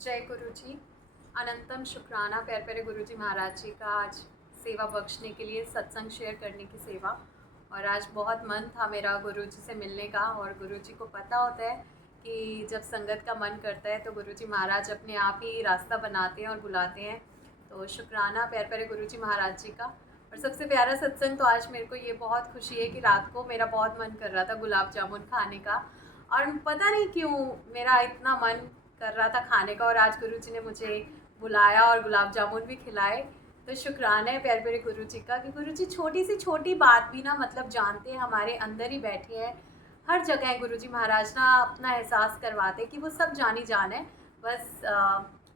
जय गुरु जी। अनंतम शुक्राना प्यारे प्यारे गुरु जी महाराज जी का आज सेवा बख्शने के लिए, सत्संग शेयर करने की सेवा। और आज बहुत मन था मेरा गुरु जी से मिलने का, और गुरु जी को पता होता है कि जब संगत का मन करता है तो गुरु जी महाराज अपने आप ही रास्ता बनाते हैं और बुलाते हैं। तो शुक्राना प्यारे प्यारे गुरु जी महाराज जी का। और सबसे प्यारा सत्संग तो आज मेरे को ये बहुत खुशी है कि रात को मेरा बहुत मन कर रहा था गुलाब जामुन खाने का, और पता नहीं क्यों मेरा इतना मन कर रहा था खाने का, और आज गुरुजी ने मुझे बुलाया और गुलाब जामुन भी खिलाए। तो शुक्राना है प्यारे प्यारे गुरुजी का कि गुरुजी छोटी सी छोटी बात भी ना मतलब जानते हैं, हमारे अंदर ही बैठे हैं, हर जगह गुरुजी महाराज ना अपना एहसास करवाते कि वो सब जानी जान है, बस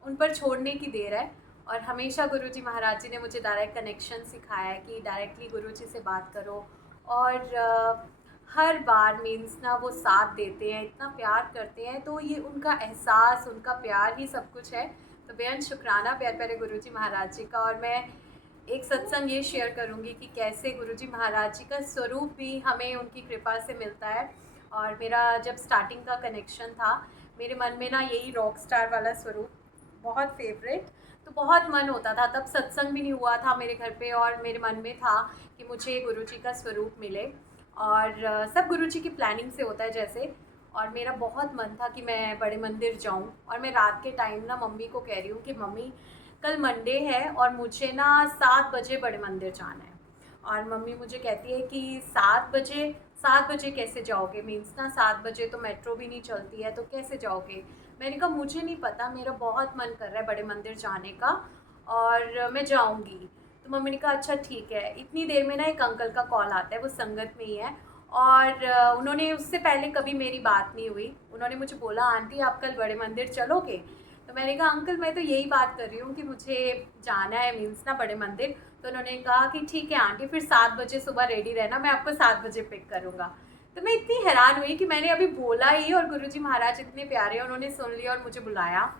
उन पर छोड़ने की देर है। और हमेशा गुरुजी महाराज जी ने मुझे डायरेक्ट कनेक्शन सिखाया है कि डायरेक्टली गुरुजी से बात करो। और हर बार मीन्स ना वो साथ देते हैं, इतना प्यार करते हैं, तो ये उनका एहसास, उनका प्यार ही सब कुछ है। तो बेहद शुक्राना प्यारे प्यारे गुरुजी महाराज जी का। और मैं एक सत्संग ये शेयर करूँगी कि कैसे गुरुजी महाराज जी का स्वरूप भी हमें उनकी कृपा से मिलता है। और मेरा जब स्टार्टिंग का कनेक्शन था, मेरे मन में ना यही रॉक स्टार वाला स्वरूप बहुत फेवरेट, तो बहुत मन होता था, तब सत्संग भी नहीं हुआ था मेरे घर पे, और मेरे मन में था कि मुझे गुरुजी का स्वरूप मिले। और सब गुरुजी की प्लानिंग से होता है जैसे। और मेरा बहुत मन था कि मैं बड़े मंदिर जाऊं, और मैं रात के टाइम ना मम्मी को कह रही हूँ कि मम्मी कल मंडे है और मुझे ना 7 बजे बड़े मंदिर जाना है। और मम्मी मुझे कहती है कि 7 बजे, 7 बजे कैसे जाओगे, मीन्स ना 7 बजे तो मेट्रो भी नहीं चलती है, तो कैसे जाओगे। मैंने कहा मुझे नहीं पता, मेरा बहुत मन कर रहा है बड़े मंदिर जाने का, और मैं जाऊंगी। तो मम्मी ने कहा अच्छा ठीक है। इतनी देर में ना एक अंकल का कॉल आता है, वो संगत में ही है, और उन्होंने, उससे पहले कभी मेरी बात नहीं हुई, उन्होंने मुझे बोला आंटी आप कल बड़े मंदिर चलोगे। तो मैंने कहा अंकल मैं तो यही बात कर रही हूँ कि मुझे जाना है मीन्स ना बड़े मंदिर। तो उन्होंने कहा कि ठीक है आंटी, फिर 7 बजे सुबह रेडी रहना, मैं आपको 7 बजे पिक करूँगा। तो मैं इतनी हैरान हुई कि मैंने अभी बोला ही, और गुरुजी महाराज इतने प्यारे, उन्होंने सुन लिया और मुझे बुलाया,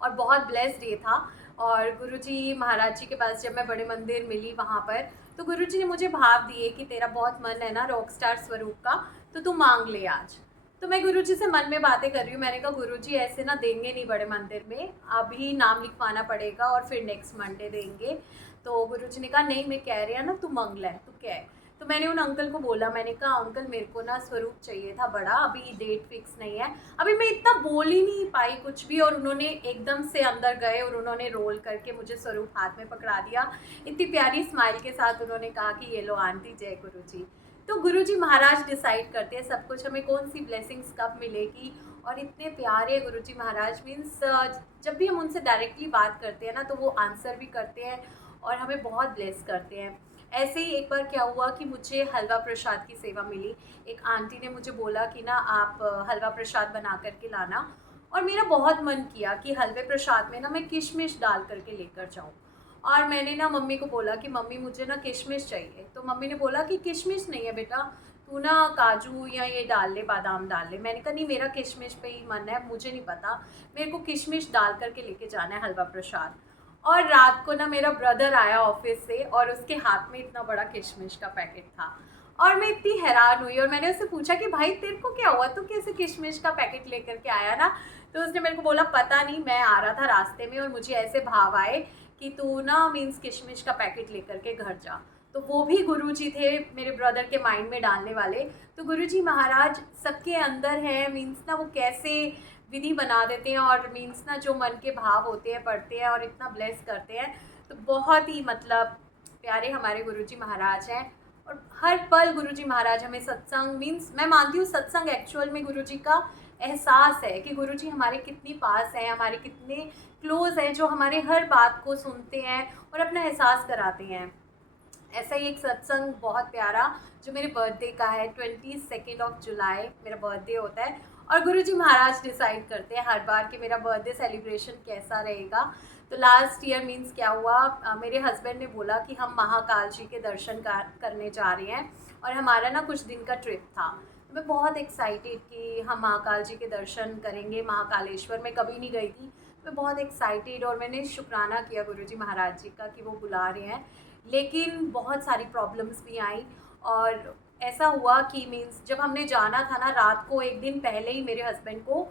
और बहुत ब्लेस्ड डे था। और गुरुजी महाराज जी के पास जब मैं बड़े मंदिर मिली वहाँ पर, तो गुरुजी ने मुझे भाव दिए कि तेरा बहुत मन है ना रॉक स्टार स्वरूप का, तो तू मांग ले आज। तो मैं गुरुजी से मन में बातें कर रही हूँ, मैंने कहा गुरुजी ऐसे ना देंगे नहीं बड़े मंदिर में, अभी नाम लिखवाना पड़ेगा और फिर नेक्स्ट मंडे देंगे। तो गुरुजी ने कहा नहीं मैं कह रही हूँ ना, तू मांग ले, तू कह। तो मैंने उन अंकल को बोला, मैंने कहा अंकल मेरे को ना स्वरूप चाहिए था बड़ा, अभी डेट फिक्स नहीं है। अभी मैं इतना बोल ही नहीं पाई कुछ भी, और उन्होंने एकदम से अंदर गए और उन्होंने रोल करके मुझे स्वरूप हाथ में पकड़ा दिया। इतनी प्यारी स्माइल के साथ उन्होंने कहा कि ये लो आंटी, जय गुरु जी। तो गुरु जी महाराज डिसाइड करते हैं सब कुछ, हमें कौन सी ब्लेसिंग्स कब मिलेगी। और इतने प्यारे गुरु जी महाराज, मीन्स जब भी हम उनसे डायरेक्टली बात करते हैं ना, तो वो आंसर भी करते हैं और हमें बहुत ब्लेस करते हैं। ऐसे ही एक बार क्या हुआ कि मुझे हलवा प्रसाद की सेवा मिली। एक आंटी ने मुझे बोला कि ना आप हलवा प्रसाद बना करके लाना, और मेरा बहुत मन किया कि हलवे प्रसाद में ना मैं किशमिश डाल करके लेकर जाऊँ। और मैंने ना मम्मी को बोला कि मम्मी मुझे ना किशमिश चाहिए। तो मम्मी ने बोला कि किशमिश नहीं है बेटा, तू ना काजू या ये डाल ले, बादाम डाल ले। मैंने कहा नहीं मेरा किशमिश पे ही मन है, मुझे नहीं पता, मेरे को किशमिश डाल करके लेके जाना है हलवा प्रसाद। और रात को ना मेरा ब्रदर आया ऑफिस से, और उसके हाथ में इतना बड़ा किशमिश का पैकेट था। और मैं इतनी हैरान हुई, और मैंने उससे पूछा कि भाई तेरे को क्या हुआ, तू कैसे किशमिश का पैकेट लेकर के आया ना। तो उसने मेरे को बोला पता नहीं, मैं आ रहा था रास्ते में और मुझे ऐसे भाव आए कि तू ना मीन्स किशमिश का पैकेट लेकर के घर जा। तो वो भी गुरुजी थे मेरे ब्रदर के माइंड में डालने वाले। तो गुरुजी महाराज सबके अंदर है, मीन्स ना वो कैसे विधि बना देते हैं, और मीन्स ना जो मन के भाव होते हैं पढ़ते हैं और इतना ब्लेस करते हैं। तो बहुत ही मतलब प्यारे हमारे गुरुजी महाराज हैं। और हर पल गुरुजी महाराज हमें सत्संग, मीन्स मैं मानती हूँ सत्संग एक्चुअल में गुरुजी का एहसास है कि गुरुजी हमारे कितनी पास हैं, हमारे कितने क्लोज हैं, जो हमारे हर बात को सुनते हैं और अपना एहसास कराते हैं। ऐसा ही एक सत्संग बहुत प्यारा जो मेरे बर्थडे का है, 22 जुलाई मेरा बर्थडे होता है, और गुरुजी महाराज डिसाइड करते हैं हर बार कि मेरा बर्थडे सेलिब्रेशन कैसा रहेगा। तो लास्ट ईयर मीन्स क्या हुआ, मेरे हस्बैंड ने बोला कि हम महाकाल जी के दर्शन करने जा रहे हैं, और हमारा ना कुछ दिन का ट्रिप था। तो मैं बहुत एक्साइटेड कि हम महाकाल जी के दर्शन करेंगे, महाकालेश्वर में कभी नहीं गई थी। मैं बहुत एक्साइटेड, और मैंने शुक्राना किया गुरुजी महाराज जी का कि वो बुला रहे हैं। लेकिन बहुत सारी प्रॉब्लम्स भी आई, और ऐसा हुआ कि मीन्स जब हमने जाना था ना, रात को एक दिन पहले ही मेरे हस्बैंड को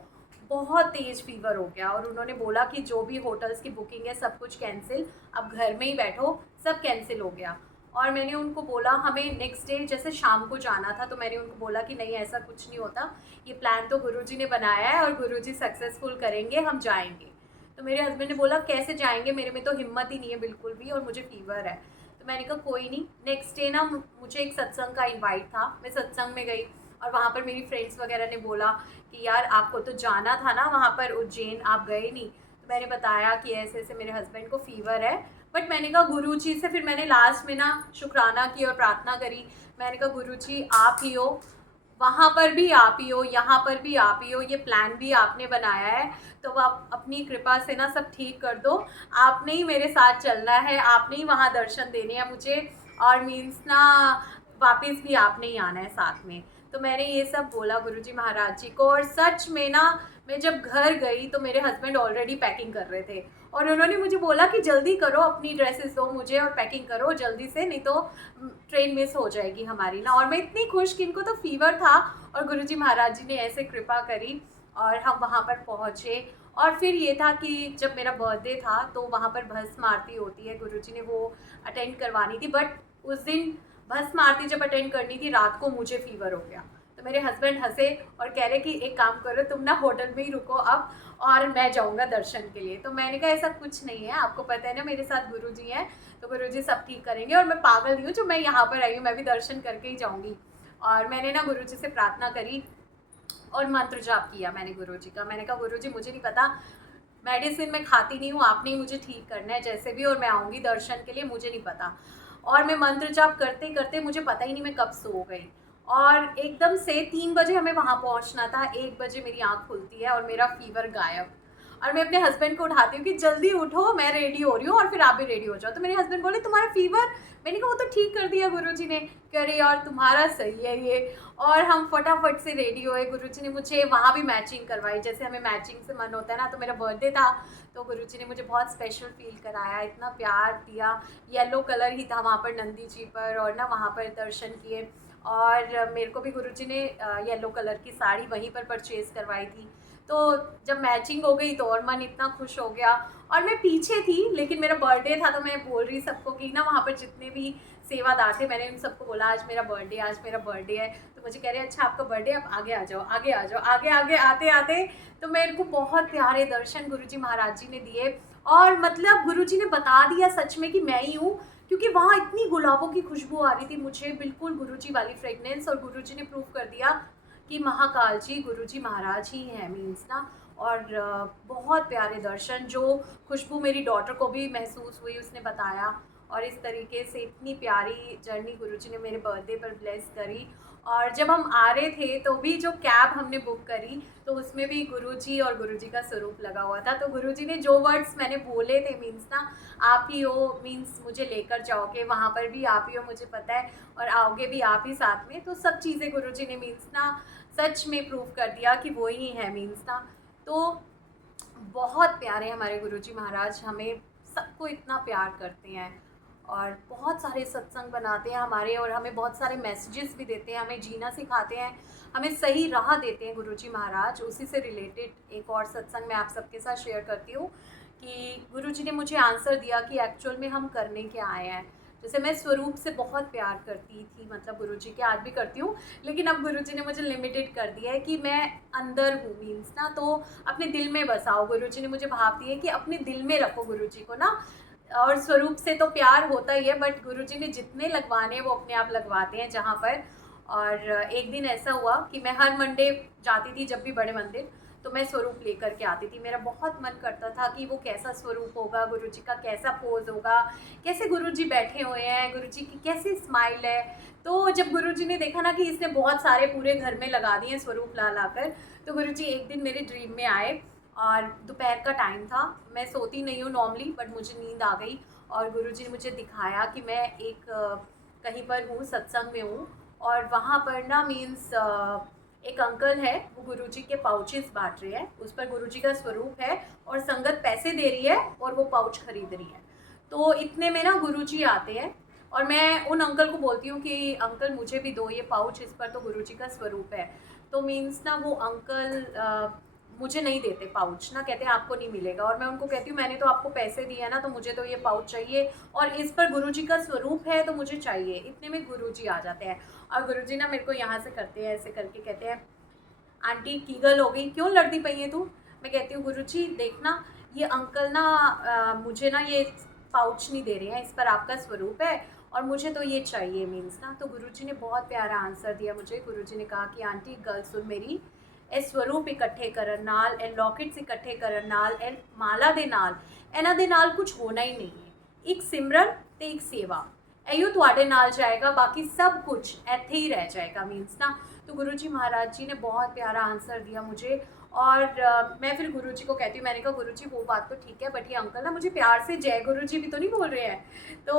बहुत तेज़ फीवर हो गया और उन्होंने बोला कि जो भी होटल्स की बुकिंग है सब कुछ कैंसिल, अब घर में ही बैठो, सब कैंसिल हो गया। और मैंने उनको बोला, हमें नेक्स्ट डे जैसे शाम को जाना था, तो मैंने उनको बोला कि नहीं ऐसा कुछ नहीं होता, ये प्लान तो गुरुजी ने बनाया है और गुरुजी सक्सेसफुल करेंगे, हम जाएंगे। तो मेरे हस्बैंड ने बोला कैसे जाएंगे, मेरे में तो हिम्मत ही नहीं है बिल्कुल भी और मुझे फीवर है। तो मैंने कहा कोई नहीं। नेक्स्ट डे ना मुझे एक सत्संग का इन्वाइट था, मैं सत्संग में गई और वहाँ पर मेरी फ्रेंड्स वगैरह ने बोला कि यार आपको तो जाना था ना वहाँ पर उज्जैन, आप गए नहीं। तो मैंने बताया कि ऐसे ऐसे मेरे हस्बैंड को फीवर है, बट मैंने कहा गुरु जी से, फिर मैंने लास्ट में ना शुक्राना की और प्रार्थना करी। मैंने कहा गुरु जी आप ही हो, वहाँ पर भी आप ही हो, यहाँ पर भी आप ही हो, ये प्लान भी आपने बनाया है, तो आप अपनी कृपा से ना सब ठीक कर दो। आपने ही मेरे साथ चलना है, आपने ही वहाँ दर्शन देने हैं मुझे, और मीन्स ना वापस भी आपने ही आना है साथ में। तो मैंने ये सब बोला गुरुजी महाराज जी को, और सच में ना मैं जब घर गई तो मेरे हस्बैंड ऑलरेडी पैकिंग कर रहे थे और उन्होंने मुझे बोला कि जल्दी करो, अपनी ड्रेसेस दो मुझे और पैकिंग करो जल्दी से, नहीं तो ट्रेन मिस हो जाएगी हमारी ना। और मैं इतनी खुश कि इनको तो फीवर था और गुरुजी महाराज जी ने ऐसे कृपा करी और हम वहाँ पर पहुँचे। और फिर ये था कि जब मेरा बर्थडे था तो वहाँ पर भस्म आरती होती है, गुरुजी ने वो अटेंड करवानी थी, बट उस दिन भस्म आरती जब अटेंड करनी थी रात को मुझे फीवर हो गया। तो मेरे हस्बैंड हंसे और कह रहे कि एक काम करो तुम ना होटल में ही रुको अब, और मैं जाऊंगा दर्शन के लिए। तो मैंने कहा ऐसा कुछ नहीं है, आपको पता है ना मेरे साथ गुरुजी हैं, तो गुरुजी सब ठीक करेंगे और मैं पागल नहीं हूँ जो मैं यहाँ पर आई हूँ, मैं भी दर्शन करके ही जाऊँगी। और मैंने ना गुरुजी से प्रार्थना करी और मंत्र जाप किया मैंने गुरुजी का। मैंने कहा गुरुजी मुझे नहीं पता, मेडिसिन मैं खाती नहीं हूँ, आपने ही मुझे ठीक करना है जैसे भी, और मैं आऊँगी दर्शन के लिए, मुझे नहीं पता। और मैं मंत्र जाप करते करते मुझे पता ही नहीं मैं कब सो गई, और एकदम से 3 बजे हमें वहाँ पहुँचना था, 1 बजे मेरी आँख खुलती है और मेरा फीवर गायब। और मैं अपने हस्बैंड को उठाती हूँ कि जल्दी उठो, मैं रेडी हो रही हूँ और फिर आप भी रेडी हो जाओ। तो मेरे हस्बैंड बोले तुम्हारा फीवर, मैंने कहा वो तो ठीक कर दिया गुरुजी ने। कह रहे यार तुम्हारा सही है ये। और हम फटाफट से रेडी हुए, गुरुजी ने मुझे वहाँ भी मैचिंग करवाई, जैसे हमें मैचिंग से मन होता है ना। तो मेरा बर्थडे था तो गुरुजी ने मुझे बहुत स्पेशल फील कराया, इतना प्यार दिया। येलो कलर ही था वहाँ पर नंदी जी पर, और ना वहाँ पर दर्शन किए। और मेरे को भी गुरुजी ने येलो कलर की साड़ी वहीं पर परचेज़ करवाई थी। तो जब मैचिंग हो गई तो और मन इतना खुश हो गया। और मैं पीछे थी लेकिन मेरा बर्थडे था, तो मैं बोल रही सबको कि ना वहाँ पर जितने भी सेवादार थे, मैंने उन सबको बोला आज मेरा बर्थडे, आज मेरा बर्थडे है। तो मुझे कह रहे हैं अच्छा आपका बर्थडे, आप आगे आ जाओ, आगे आ जाओ। आगे आगे आते आते तो मेरे को बहुत प्यारे दर्शन गुरुजी महाराज जी ने दिए, और मतलब गुरुजी ने बता दिया सच में कि मैं ही हूँ, क्योंकि वहाँ इतनी गुलाबों की खुशबू आ रही थी मुझे, बिल्कुल गुरुजी वाली फ्रेगनेंस। और गुरुजी ने प्रूव कर दिया कि महाकाल जी गुरुजी महाराज ही हैं मीन्स ना। और बहुत प्यारे दर्शन, जो खुशबू मेरी डॉटर को भी महसूस हुई उसने बताया। और इस तरीके से इतनी प्यारी जर्नी गुरुजी ने मेरे बर्थडे पर ब्लेस करी। और जब हम आ रहे थे तो भी जो कैब हमने बुक करी तो उसमें भी गुरुजी और गुरुजी का स्वरूप लगा हुआ था। तो गुरुजी ने जो वर्ड्स मैंने बोले थे मीन्स ना, आप ही हो मीन्स मुझे लेकर जाओगे, वहाँ पर भी आप ही हो मुझे पता है, और आओगे भी आप ही साथ में। तो सब चीज़ें गुरुजी ने मीन्स ना सच में प्रूव कर दिया कि वो ही है मीन्स ना। तो बहुत प्यारे हमारे गुरुजी महाराज, हमें सबको इतना प्यार करते हैं और बहुत सारे सत्संग बनाते हैं हमारे, और हमें बहुत सारे मैसेजेस भी देते हैं, हमें जीना सिखाते हैं, हमें सही राह देते हैं गुरुजी महाराज। उसी से रिलेटेड एक और सत्संग मैं आप सबके साथ शेयर करती हूँ कि गुरुजी ने मुझे आंसर दिया कि एक्चुअल में हम करने क्या आए हैं। जैसे मैं स्वरूप से बहुत प्यार करती थी, मतलब गुरुजी के, आज भी करती हूँ, लेकिन अब गुरुजी ने मुझे लिमिटेड कर दिया है कि मैं अंदर हूँ मीन्स ना, तो अपने दिल में बसाओ। गुरुजी ने मुझे भाव दी है कि अपने दिल में रखो गुरुजी को ना। और स्वरूप से तो प्यार होता ही है, बट गुरुजी ने जितने लगवाने हैं वो अपने आप लगवाते हैं जहाँ पर। और एक दिन ऐसा हुआ कि मैं हर मंडे जाती थी जब भी बड़े मंदिर, तो मैं स्वरूप लेकर के आती थी। मेरा बहुत मन करता था कि वो कैसा स्वरूप होगा, गुरुजी का कैसा पोज होगा, कैसे गुरुजी बैठे हुए हैं, गुरुजी की कैसी स्माइल है। तो जब गुरुजी ने देखा ना कि इसने बहुत सारे पूरे घर में लगा दिए स्वरूप ला ला कर, तो गुरुजी एक दिन मेरे ड्रीम में आए और दोपहर का टाइम था, मैं सोती नहीं हूँ नॉर्मली, बट मुझे नींद आ गई और गुरुजी ने मुझे दिखाया कि मैं एक कहीं पर हूँ, सत्संग में हूँ, और वहाँ पर ना मीन्स एक अंकल है, वो गुरुजी के पाउचेस बांट रहे हैं, उस पर गुरुजी का स्वरूप है और संगत पैसे दे रही है और वो पाउच खरीद रही है। तो इतने में ना गुरुजी आते हैं और मैं उन अंकल को बोलती हूँ कि अंकल मुझे भी दो ये पाउच, इस पर तो गुरुजी का स्वरूप है। तो मीन्स ना वो अंकल मुझे नहीं देते पाउच ना, कहते हैं आपको नहीं मिलेगा। और मैं उनको कहती हूँ मैंने तो आपको पैसे दिए ना, तो मुझे तो ये पाउच चाहिए और इस पर गुरुजी का स्वरूप है तो मुझे चाहिए। इतने में गुरुजी आ जाते हैं और गुरुजी ना मेरे को यहाँ से करते हैं, ऐसे करके कहते हैं आंटी की गल हो गई, क्यों लड़ती पई है तू। मैं कहती हूँ गुरुजी देखना ये अंकल ना मुझे ना ये पाउच नहीं दे रहे हैं, इस पर आपका स्वरूप है और मुझे तो ये चाहिए मीन्स ना। तो गुरुजी ने बहुत प्यारा आंसर दिया मुझे। गुरुजी ने कहा कि आंटी गल सुन मेरी, ਇਹ स्वरूप इकट्ठे करन नाल, ਇਹ लॉकेट्स इकट्ठे करन नाल, ਇਹ माला दे नाल, ਇਹਨਾਂ ਦੇ ਨਾਲ कुछ होना ही नहीं है। एक सिमरन ते एक सेवा, इहो ਤੁਹਾਡੇ ਨਾਲ जाएगा, बाकी सब कुछ ਇੱਥੇ ही रह जाएगा मीन्स ना। तो गुरुजी महाराज जी ने बहुत प्यारा आंसर दिया मुझे। और मैं फिर गुरुजी को कहती हूँ, मैंने कहा गुरुजी वो बात तो ठीक है बट ये अंकल ना मुझे प्यार से जय गुरुजी भी तो नहीं बोल रहे हैं। तो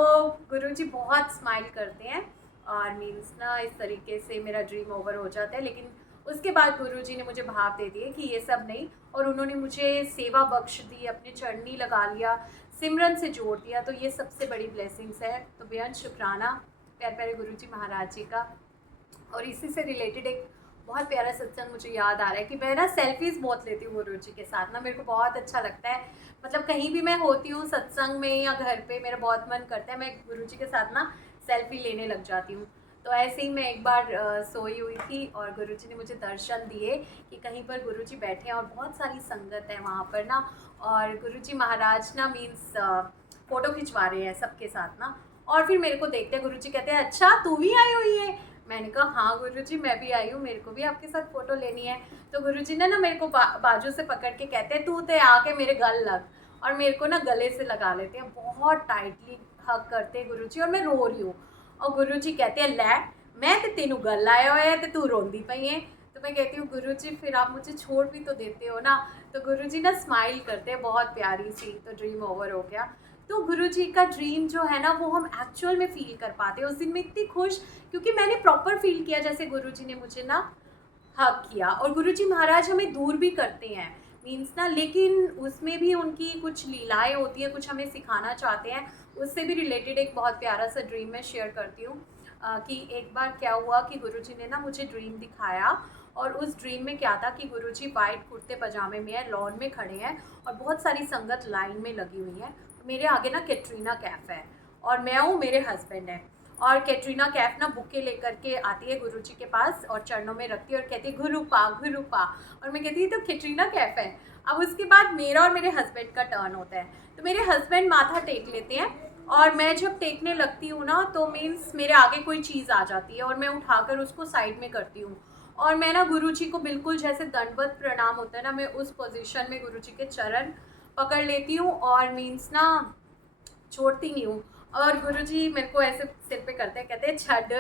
गुरुजी बहुत स्माइल करते हैं और मीन्स ना इस तरीके से मेरा ड्रीम ओवर हो जाता है। लेकिन उसके बाद गुरुजी ने मुझे भाव दे दिए कि ये सब नहीं, और उन्होंने मुझे सेवा बख्श दी, अपने चरनी लगा लिया, सिमरन से जोड़ दिया। तो ये सबसे बड़ी ब्लेसिंग्स है। तो बेहद शुक्राना प्यारे प्यारे गुरुजी महाराज जी का। और इसी से रिलेटेड एक बहुत प्यारा सत्संग मुझे याद आ रहा है कि मैं ना सेल्फीज़ बहुत लेती हूँ गुरुजी के साथ ना, मेरे को बहुत अच्छा लगता है। मतलब कहीं भी मैं होती हूँ सत्संग में या घर पे, मेरा बहुत मन करता है मैं गुरुजी के साथ ना सेल्फी लेने लग जाती हूँ। तो ऐसे ही मैं एक बार सोई हुई थी और गुरुजी ने मुझे दर्शन दिए कि कहीं पर गुरुजी बैठे हैं और बहुत सारी संगत है वहाँ पर ना, और गुरुजी महाराज ना मीन्स फ़ोटो खिंचवा रहे हैं सबके साथ ना। और फिर मेरे को देखते हैं गुरुजी कहते हैं अच्छा तू भी आई हुई है। मैंने कहा हाँ गुरुजी मैं भी आई हूँ, मेरे को भी आपके साथ फ़ोटो लेनी है। तो गुरुजी ने ना मेरे को बाजू से पकड़ के कहते हैं तू तो आके मेरे गल लग, और मेरे को ना गले से लगा लेते हैं, बहुत टाइटली हग करते हैं गुरुजी और मैं रो रही हूँ। और गुरुजी कहते हैं लै मैं तो तेनू गल आया हुआ है तो तू रोंदी पई है। तो मैं कहती हूँ गुरुजी फिर आप मुझे छोड़ भी तो देते हो ना। तो गुरुजी ना स्माइल करते हैं बहुत प्यारी सी। तो ड्रीम ओवर हो गया। तो गुरुजी का ड्रीम जो है ना वो हम एक्चुअल में फ़ील कर पाते हैं। उस दिन मैं इतनी खुश, क्योंकि मैंने प्रॉपर फील किया जैसे गुरुजी ने मुझे ना हक किया। और गुरुजी महाराज हमें दूर भी करते हैं मीन्स ना, लेकिन उसमें भी उनकी कुछ लीलाएं होती हैं, कुछ हमें सिखाना चाहते हैं। उससे भी रिलेटेड एक बहुत प्यारा सा ड्रीम मैं शेयर करती हूँ कि एक बार क्या हुआ कि गुरुजी ने ना मुझे ड्रीम दिखाया। और उस ड्रीम में क्या था कि गुरुजी वाइट कुर्ते पजामे में है, लॉन में खड़े हैं और बहुत सारी संगत लाइन में लगी हुई है। मेरे आगे ना कैटरीना कैफ है और मैं हूँ, मेरे हस्बैंड है। और कैटरीना कैफ ना बुके लेकर के आती है गुरुजी के पास और चरणों में रखती है और कहती है गुरुपा गुरुपा। और मैं कहती है तो कैटरीना कैफ है। अब उसके बाद मेरा और मेरे हस्बैंड का टर्न होता है। तो मेरे हस्बैंड माथा टेक लेते हैं और मैं जब टेकने लगती हूँ ना तो मीन्स मेरे आगे कोई चीज़ आ जाती है और मैं उठाकर उसको साइड में करती हूँ। और मैं ना गुरुजी को बिल्कुल जैसे दंडवत प्रणाम होता है ना, मैं उस पोजीशन में गुरुजी के चरण पकड़ लेती हूँ और मीन्स ना छोड़ती नहीं हूँ। और गुरुजी मेरे को ऐसे सिर पे करते हैं, कहते हैं छड़।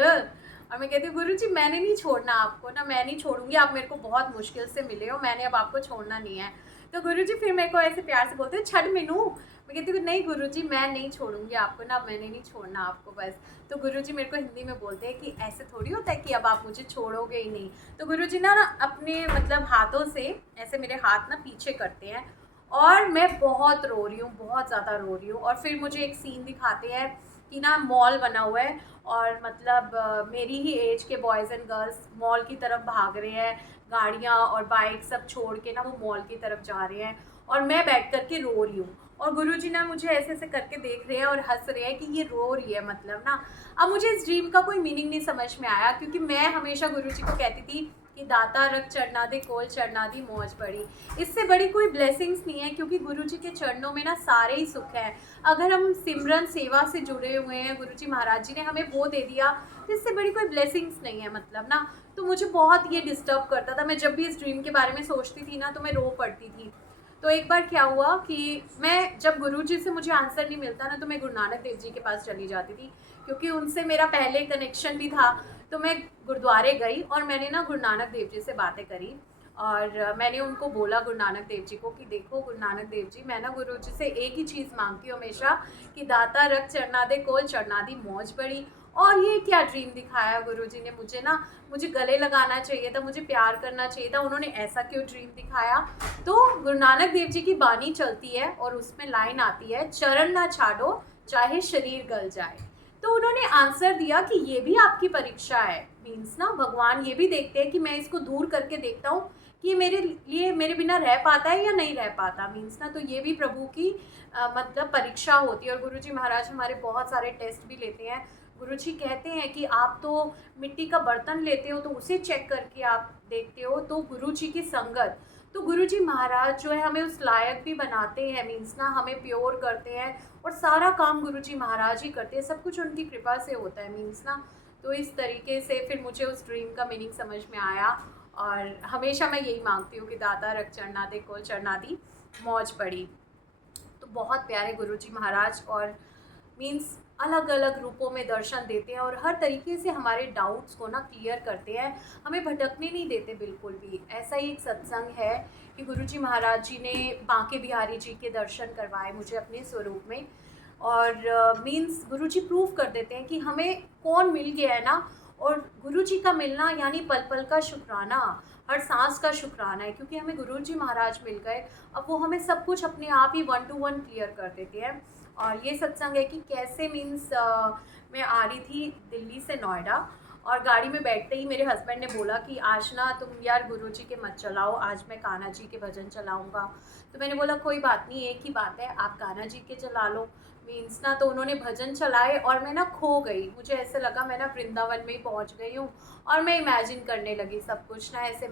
और मैं कहती हूँ गुरुजी मैंने नहीं छोड़ना आपको ना, मैं नहीं छोड़ूंगी, आप मेरे को बहुत मुश्किल से मिले हो, मैंने अब आपको छोड़ना नहीं है। तो गुरुजी फिर मेरे को ऐसे प्यार से बोलते हैं छड़ मीनू। मैं कहती हूँ नहीं गुरुजी मैं नहीं छोड़ूंगी आपको ना, मैंने नहीं छोड़ना आपको बस। तो गुरुजी मेरे को हिंदी में बोलते हैं कि ऐसे थोड़ी होता है कि अब आप मुझे छोड़ोगे ही नहीं। तो गुरुजी ना अपने मतलब हाथों से ऐसे मेरे हाथ ना पीछे करते हैं और मैं बहुत रो रही हूँ, बहुत ज़्यादा रो रही हूँ। और फिर मुझे एक सीन दिखाते हैं कि ना मॉल बना हुआ है और मतलब मेरी ही एज के बॉयज़ एंड गर्ल्स मॉल की तरफ भाग रहे हैं, गाड़ियाँ और बाइक सब छोड़ के ना वो मॉल की तरफ जा रहे हैं और मैं बैठ कर के रो रही हूँ। और गुरुजी ना मुझे ऐसे ऐसे करके देख रहे हैं और हंस रहे हैं कि ये रो रही है मतलब ना। अब मुझे इस ड्रीम का कोई मीनिंग नहीं समझ में आया, क्योंकि मैं हमेशा गुरुजी को कहती थी कि दाता रख चढ़ना दे कोल चढ़ना दी मौज बड़ी। इससे बड़ी कोई ब्लेसिंग्स नहीं है, क्योंकि गुरुजी के चरणों में ना सारे ही सुख है। अगर हम सिमरन सेवा से जुड़े हुए हैं, गुरुजी महाराज जी ने हमें वो दे दिया, तो इससे बड़ी कोई ब्लेसिंग्स नहीं है मतलब ना। तो मुझे बहुत ये डिस्टर्ब करता था, मैं जब भी इस ड्रीम के बारे में सोचती थी ना तो मैं रो पड़ती थी। तो एक बार क्या हुआ कि मैं जब गुरुजी से मुझे आंसर नहीं मिलता ना तो मैं गुरु नानक देव जी के पास चली जाती थी, क्योंकि उनसे मेरा पहले कनेक्शन भी था। तो मैं गुरुद्वारे गई और मैंने ना गुरु नानक देव जी से बातें करी और मैंने उनको बोला गुरु नानक देव जी को कि देखो गुरु नानक देव जी, मैं ना गुरु जी से एक ही चीज़ मांगती हूँ हमेशा कि दाता रख चढ़ना दे कोल चढ़ना दी मौज बड़ी। और ये क्या ड्रीम दिखाया गुरुजी ने मुझे ना, मुझे गले लगाना चाहिए था, मुझे प्यार करना चाहिए था, उन्होंने ऐसा क्यों ड्रीम दिखाया। तो गुरु नानक देव जी की बानी चलती है और उसमें लाइन आती है चरण ना छाड़ो चाहे शरीर गल जाए। तो उन्होंने आंसर दिया कि ये भी आपकी परीक्षा है। मीन्स ना भगवान ये भी देखते हैं कि मैं इसको दूर करके देखता हूँ कि ये मेरे लिए मेरे बिना रह पाता है या नहीं रह पाता। मीन्स ना तो ये भी प्रभु की मतलब परीक्षा होती है। और गुरुजी महाराज हमारे बहुत सारे टेस्ट भी लेते हैं। गुरुजी कहते हैं कि आप तो मिट्टी का बर्तन लेते हो तो उसे चेक करके आप देखते हो, तो गुरुजी की संगत, तो गुरुजी महाराज जो है हमें उस लायक भी बनाते हैं। मीन्स ना हमें प्योर करते हैं और सारा काम गुरुजी महाराज ही करते हैं, सब कुछ उनकी कृपा से होता है। मीन्स ना तो इस तरीके से फिर मुझे उस ड्रीम का मीनिंग समझ में आया। और हमेशा मैं यही मांगती हूँ कि दाता रख चढ़ना दे को चढ़ना दी मौज पड़ी। तो बहुत प्यारे गुरुजी महाराज, और मीन्स अलग अलग रूपों में दर्शन देते हैं और हर तरीके से हमारे डाउट्स को ना क्लियर करते हैं, हमें भटकने नहीं देते बिल्कुल भी। ऐसा ही एक सत्संग है कि गुरुजी महाराज जी ने बांके बिहारी जी के दर्शन करवाए मुझे अपने स्वरूप में। और मीन्स गुरुजी प्रूव कर देते हैं कि हमें कौन मिल गया है ना। और गुरुजी का मिलना यानी पल पल का शुक्राना, हर सांस का शुक्राना है, क्योंकि हमें गुरुजी महाराज मिल गए। अब वो हमें सब कुछ अपने आप ही 1 to 1 क्लियर कर देते हैं। और ये सत्संग है कि कैसे मीन्स मैं आ रही थी दिल्ली से नोएडा, और गाड़ी में बैठते ही मेरे हस्बैंड ने बोला कि आज ना तुम यार गुरुजी के मत चलाओ, आज मैं कान्हा जी के भजन चलाऊंगा। तो मैंने बोला कोई बात नहीं, एक ही बात है, आप कान्हा जी के चला लो। मीन्स ना तो उन्होंने भजन चलाए और मैं ना खो गई, मुझे ऐसे लगा मैं ना वृंदावन में ही पहुंच गई हूँ। और मैं इमेजिन करने लगी सब कुछ ना ऐसे।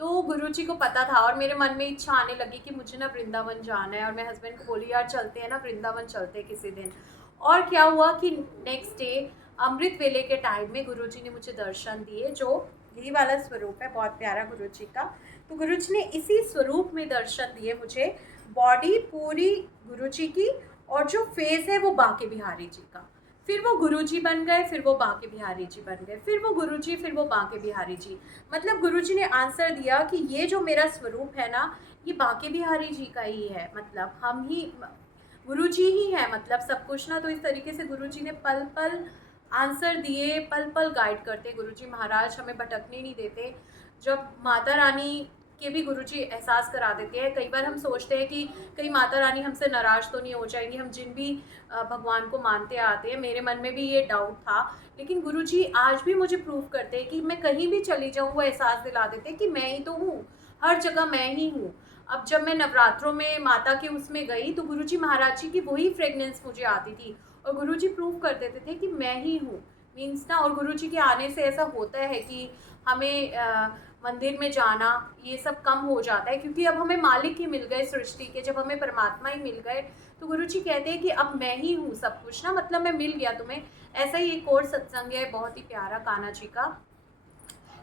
तो गुरुजी को पता था और मेरे मन में इच्छा आने लगी कि मुझे ना वृंदावन जाना है। और मैं हस्बैंड को बोली यार चलते हैं ना वृंदावन, चलते हैं किसी दिन। और क्या हुआ कि नेक्स्ट डे अमृत वेले के टाइम में गुरुजी ने मुझे दर्शन दिए, जो यही वाला स्वरूप है बहुत प्यारा गुरुजी का। तो गुरुजी ने इसी स्वरूप में दर्शन दिए मुझे, बॉडी पूरी गुरुजी की और जो फेस है वो बांके बिहारी जी का। फिर वो गुरुजी बन गए, फिर वो बांके बिहारी जी बन गए, फिर वो गुरुजी, फिर वो बांके बिहारी जी। मतलब गुरुजी ने आंसर दिया कि ये जो मेरा स्वरूप है ना, ये बांके बिहारी जी का ही है। मतलब हम ही गुरुजी ही है, मतलब सब कुछ ना। तो इस तरीके से गुरुजी ने पल पल आंसर दिए, पल पल गाइड करते गुरुजी महाराज, हमें भटकने नहीं देते। जब माता रानी के भी गुरुजी एहसास करा देते हैं। कई बार हम सोचते हैं कि कहीं माता रानी हमसे नाराज़ तो नहीं हो जाएंगी, हम जिन भी भगवान को मानते आते हैं। मेरे मन में भी ये डाउट था, लेकिन गुरुजी आज भी मुझे प्रूव करते हैं कि मैं कहीं भी चली जाऊँ वो एहसास दिला देते हैं कि मैं ही तो हूँ, हर जगह मैं ही हूँ। अब जब मैं नवरात्रों में माता के उसमें गई तो गुरुजी महाराज जी की वही फ्रेगनेंस मुझे आती थी और गुरुजी प्रूव कर देते थे कि मैं ही हूँ। मीन्स ना, और गुरुजी के आने से ऐसा होता है कि हमें मंदिर में जाना ये सब कम हो जाता है, क्योंकि अब हमें मालिक ही मिल गए सृष्टि के। जब हमें परमात्मा ही मिल गए तो गुरुजी कहते हैं कि अब मैं ही हूँ सब कुछ ना, मतलब मैं मिल गया तुम्हें। ऐसा ही एक और सत्संग है बहुत ही प्यारा कान्हा जी का।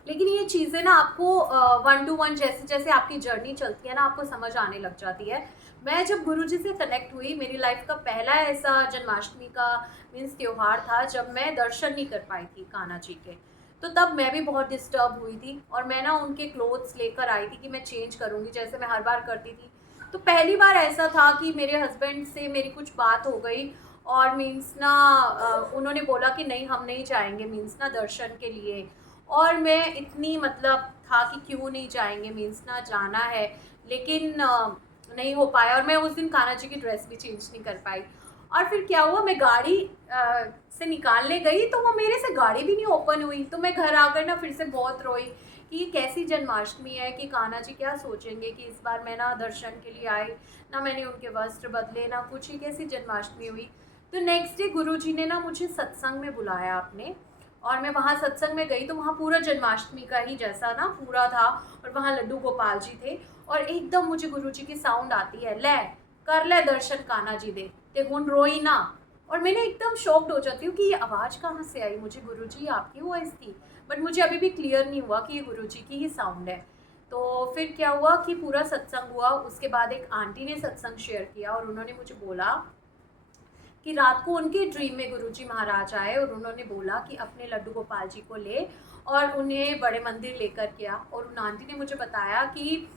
लेकिन ये चीज़ें ना आपको 1 to 1 जैसे जैसे आपकी जर्नी चलती है ना, आपको समझ आने लग जाती है। मैं जब गुरुजी से कनेक्ट हुई, मेरी लाइफ का पहला ऐसा जन्माष्टमी का मीन्स त्यौहार था जब मैं दर्शन नहीं कर पाई थी कान्हा जी के। तो तब मैं भी बहुत डिस्टर्ब हुई थी और मैं ना उनके क्लोथ्स लेकर आई थी कि मैं चेंज करूँगी जैसे मैं हर बार करती थी। तो पहली बार ऐसा था कि मेरे हस्बैंड से मेरी कुछ बात हो गई और मीन्स ना उन्होंने बोला कि नहीं हम नहीं जाएंगे मीन्स ना दर्शन के लिए। और मैं इतनी मतलब था कि क्यों नहीं जाएंगे, मीन्स ना जाना है, लेकिन नहीं हो पाया। और मैं उस दिन कान्हा जी की ड्रेस भी चेंज नहीं कर पाई। और फिर क्या हुआ, मैं गाड़ी से निकालने गई तो वो मेरे से गाड़ी भी नहीं ओपन हुई। तो मैं घर आकर ना फिर से बहुत रोई कि ये कैसी जन्माष्टमी है, कि कान्हा जी क्या सोचेंगे कि इस बार मैं ना दर्शन के लिए आई, ना मैंने उनके वस्त्र बदले ना कुछ, ही कैसी जन्माष्टमी हुई। तो नेक्स्ट डे गुरुजी ने ना मुझे सत्संग में बुलाया आपने, और मैं वहाँ सत्संग में गई तो वहाँ पूरा जन्माष्टमी का ही जैसा ना पूरा था। और वहाँ लड्डू गोपाल जी थे और एकदम मुझे गुरुजी की साउंड आती है, ले कर ले दर्शन कान्हा जी दे ते हुन रोई ना। और मैंने एकदम शॉक्ड हो जाती हूँ कि ये आवाज़ कहाँ से आई। मुझे गुरुजी आपकी वॉइस थी, बट मुझे अभी भी क्लियर नहीं हुआ कि ये गुरुजी की ही साउंड है। तो फिर क्या हुआ कि पूरा सत्संग हुआ, उसके बाद एक आंटी ने सत्संग शेयर किया और उन्होंने मुझे बोला कि रात को उनके ड्रीम में गुरुजी महाराज आए और उन्होंने बोला कि अपने लड्डू गोपाल जी को ले और उन्हें बड़े मंदिर लेकर गया। और उन आंटी ने मुझे बताया कि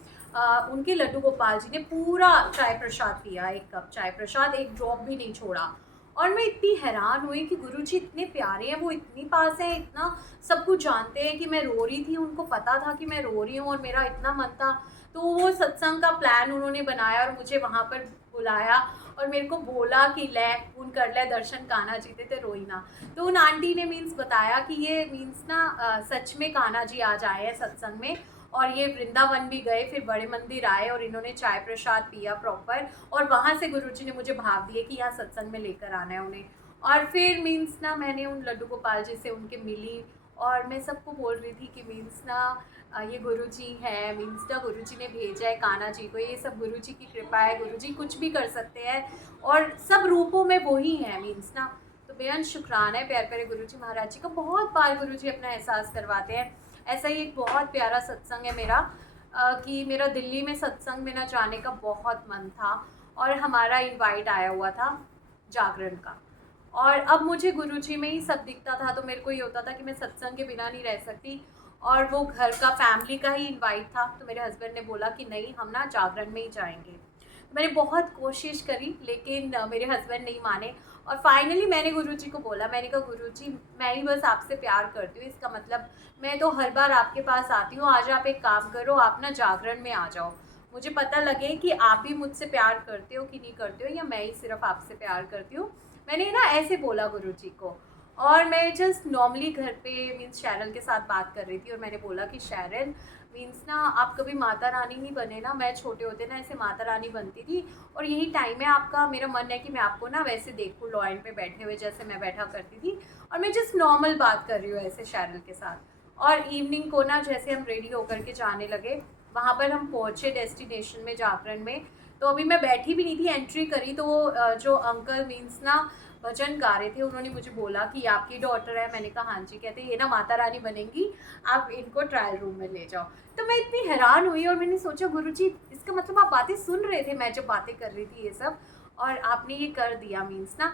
उनके लड्डू गोपाल जी ने पूरा चाय प्रसाद पिया, 1 कप चाय प्रसाद, 1 ड्रॉप भी नहीं छोड़ा। और मैं इतनी हैरान हुई कि गुरुजी इतने प्यारे हैं, वो इतनी पास हैं, इतना सब कुछ जानते हैं कि मैं रो रही थी, उनको पता था कि मैं रो रही हूँ और मेरा इतना मन था। तो वो सत्संग का प्लान उन्होंने बनाया और मुझे वहाँ पर बुलाया और मेरे को बोला कि ले उन कर ले दर्शन कान्हा जी थे रोई ना। तो उन आंटी ने मीन्स बताया कि ये मीन्स ना सच में कान्हा जी आज आए हैं सत्संग में, और ये वृंदावन भी गए, फिर बड़े मंदिर आए और इन्होंने चाय प्रसाद पिया प्रॉपर, और वहाँ से गुरुजी ने मुझे भाव दिए कि यहाँ सत्संग में लेकर आना है उन्हें। और फिर मीन्स ना मैंने उन लड्डू गोपाल जी से उनके मिली, और मैं सबको बोल रही थी कि मीन्स ना ये गुरुजी हैं, मीन्स ना गुरुजी ने भेजा है कान्हा जी को, ये सब गुरुजी की कृपा है, गुरुजी कुछ भी कर सकते हैं और सब रूपों में वही है मीन्स ना। तो बेहद शुक्राना है प्यारे प्यारे गुरुजी महाराज जी का, बहुत बार गुरुजी अपना एहसास करवाते हैं। ऐसा ही एक बहुत प्यारा सत्संग है मेरा कि मेरा दिल्ली में सत्संग में ना जाने का बहुत मन था, और हमारा इनवाइट आया हुआ था जागरण का, और अब मुझे गुरुजी में ही सब दिखता था, तो मेरे को ये होता था कि मैं सत्संग के बिना नहीं रह सकती, और वो घर का फैमिली का ही इनवाइट था। तो मेरे हस्बैंड ने बोला कि नहीं हम ना जागरण में ही जाएंगे। तो मैंने बहुत कोशिश करी लेकिन मेरे हस्बैंड नहीं माने, और फाइनली मैंने गुरुजी को बोला, मैंने कहा गुरुजी मैं ही बस आपसे प्यार करती हूँ, इसका मतलब मैं तो हर बार आपके पास आती हूँ, आज आप एक काम करो, आप ना जागरण में आ जाओ, मुझे पता लगे कि आप भी मुझसे प्यार करते हो कि नहीं करते हो, या मैं ही सिर्फ आपसे प्यार करती हूँ। मैंने ना ऐसे बोला गुरुजी को, और मैं जस्ट नॉर्मली घर पे मीन्स शैरल के साथ बात कर रही थी, और मैंने बोला कि शैरल मीन्स ना आप कभी माता रानी नहीं बने ना, मैं छोटे होते ना ऐसे माता रानी बनती थी, और यही टाइम है आपका, मेरा मन है कि मैं आपको ना वैसे देखूँ लॉयन पे बैठे हुए जैसे मैं बैठा करती थी, और मैं जस्ट नॉर्मल बात कर रही हूँ ऐसे शैरल के साथ। और इवनिंग को ना जैसे हम रेडी होकर के जाने लगे, वहाँ पर हम पहुँचे डेस्टिनेशन में जागरण में, तो अभी मैं बैठी भी नहीं थी, एंट्री करी तो वो जो अंकल मीन्स ना भजन गा रहे थे, उन्होंने मुझे बोला कि आपकी डॉटर है, मैंने कहा हाँ जी, कहते ये ना माता रानी बनेंगी, आप इनको ट्रायल रूम में ले जाओ। तो मैं इतनी हैरान हुई, और मैंने सोचा गुरुजी इसका मतलब आप बातें सुन रहे थे मैं जब बातें कर रही थी ये सब, और आपने ये कर दिया मीन्स ना।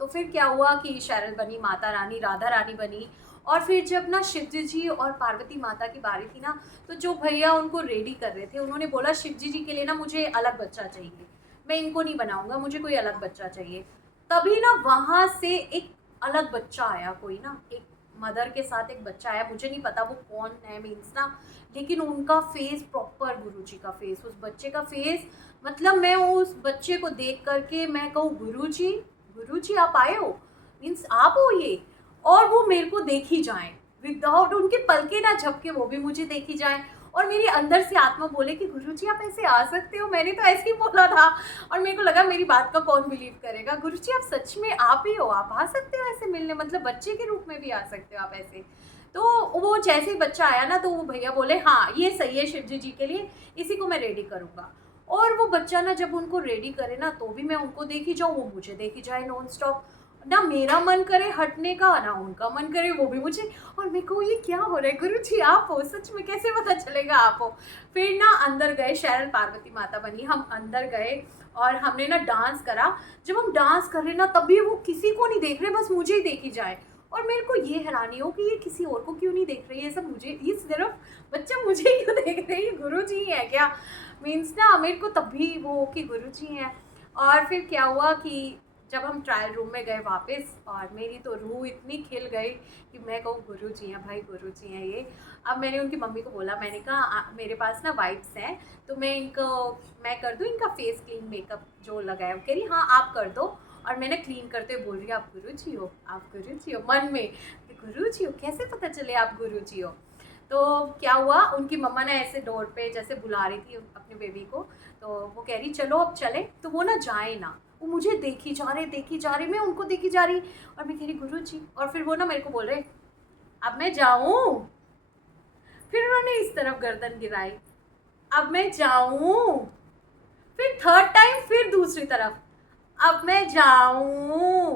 तो फिर क्या हुआ कि शैरल बनी माता रानी, राधा रानी बनी, और फिर जब ना शिव जी और पार्वती माता की बारी थी ना, तो जो भैया उनको रेडी कर रहे थे उन्होंने बोला शिव जी के लिए ना मुझे अलग बच्चा चाहिए, मैं इनको नहीं बनाऊंगा, मुझे कोई अलग बच्चा चाहिए। तभी ना वहाँ से एक अलग बच्चा आया, कोई ना एक मदर के साथ एक बच्चा आया, मुझे नहीं पता वो कौन है मीन्स ना, लेकिन उनका फेस प्रॉपर गुरुजी का फेस, उस बच्चे का फेस, मतलब मैं उस बच्चे को देख करके मैं कहूँ गुरुजी आप आए हो, मीन्स आप हो ये, और वो मेरे को देख ही जाए विदाउट उनके पलके ना झपके, वो भी मुझे देख ही जाए, और मेरे अंदर से आत्मा बोले कि गुरुजी आप ऐसे आ सकते हो, मैंने तो ऐसे ही बोला था, और मेरे को लगा मेरी बात का कौन बिलीव करेगा, गुरुजी आप सच में आप ही हो, आप आ सकते हो ऐसे मिलने, मतलब बच्चे के रूप में भी आ सकते हो आप ऐसे। तो वो जैसे ही बच्चा आया ना, तो वो भैया बोले हाँ ये सही है शिव जी के लिए, इसी को मैं रेडी करूँगा। और वो बच्चा ना जब उनको रेडी करे ना, तो भी मैं उनको देखी जाऊँ, वो मुझे देखी जाए नॉन स्टॉप, ना मेरा मन करे हटने का ना उनका मन करे वो भी मुझे, और मेरे को ये क्या हो रहा है, गुरुजी आप हो, सच में कैसे पता चलेगा आप हो। फिर ना अंदर गए, शैरल पार्वती माता बनी, हम अंदर गए और हमने ना डांस करा। जब हम डांस कर रहे ना तब भी वो किसी को नहीं देख रहे, बस मुझे ही देखी जाए, और मेरे को ये हैरानी हो कि ये किसी और को क्यों नहीं देख रही है, सब मुझे, ये सिर्फ बच्चा मुझे ही क्यों देख रही है, गुरुजी है क्या मीन्स ना, मेरे को तभी वो कि गुरुजी हैं। और फिर क्या हुआ कि जब हम ट्रायल रूम में गए वापस, और मेरी तो रूह इतनी खिल गई कि मैं कहूँ गुरुजी हैं भाई, गुरुजी हैं ये। अब मैंने उनकी मम्मी को बोला, मैंने कहा मेरे पास ना वाइप्स हैं, तो मैं कर दूँ इनका फेस क्लीन मेकअप जो लगाया, वो कह रही हाँ आप कर दो, और मैंने क्लीन करते हुए बोल रही आप गुरुजी हो, आप गुरुजी हो, मन में गुरुजी हो, कैसे पता चले आप गुरुजी हो। तो क्या हुआ, उनकी मम्मा ने ऐसे डोर पे जैसे बुला रही थी अपने बेबी को, तो वो कह रही चलो अब चले, तो वो ना जाए ना, वो मुझे देखी जा रहे, मैं उनको देखी जा रही, और मैं कह रही गुरुजी, और फिर वो ना मेरे को बोल रहे अब मैं जाऊं, फिर उन्होंने इस तरफ गर्दन गिराई, अब मैं जाऊं, फिर थर्ड टाइम फिर दूसरी तरफ, अब मैं जाऊं।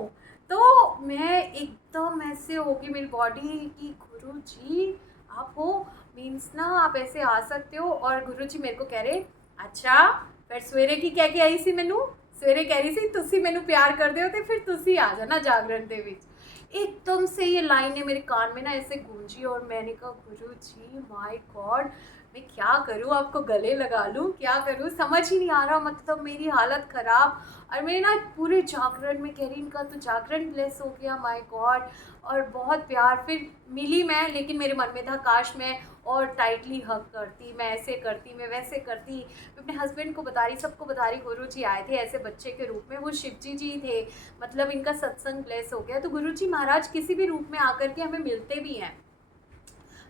तो मैं एकदम ऐसे होगी मेरी बॉडी कि गुरुजी आप हो, मीन्स ना आप ऐसे आ सकते हो। और गुरुजी मेरे को कह रहे अच्छा फिर सवेरे की कह के आई सी मैनू, सवेरे कह रही सी तुसी मैनू प्यार करदे हो तो फिर तुसी आ जाना जागरण दे विच। एकदम से ये लाइनें मेरे कान में ना ऐसे गूंजी, और मैंने कहा गुरुजी माय गॉड, मैं क्या करूँ, आपको गले लगा लूँ, क्या करूँ, समझ ही नहीं आ रहा, मतलब मेरी हालत ख़राब। और मेरे ना पूरे जागरण में कह रही, इनका तो जागरण ब्लेस हो गया, माय गॉड। और बहुत प्यार फिर मिली मैं, लेकिन मेरे मन में था काश मैं और टाइटली हग करती, मैं ऐसे करती, मैं वैसे करती। मैं अपने हस्बैंड को बता रही, सबको बता रही, गुरु जी आए थे ऐसे बच्चे के रूप में, वो शिव जी थे, मतलब इनका सत्संग ब्लेस हो गया। तो गुरु जी महाराज किसी भी रूप में आकर के हमें मिलते भी हैं,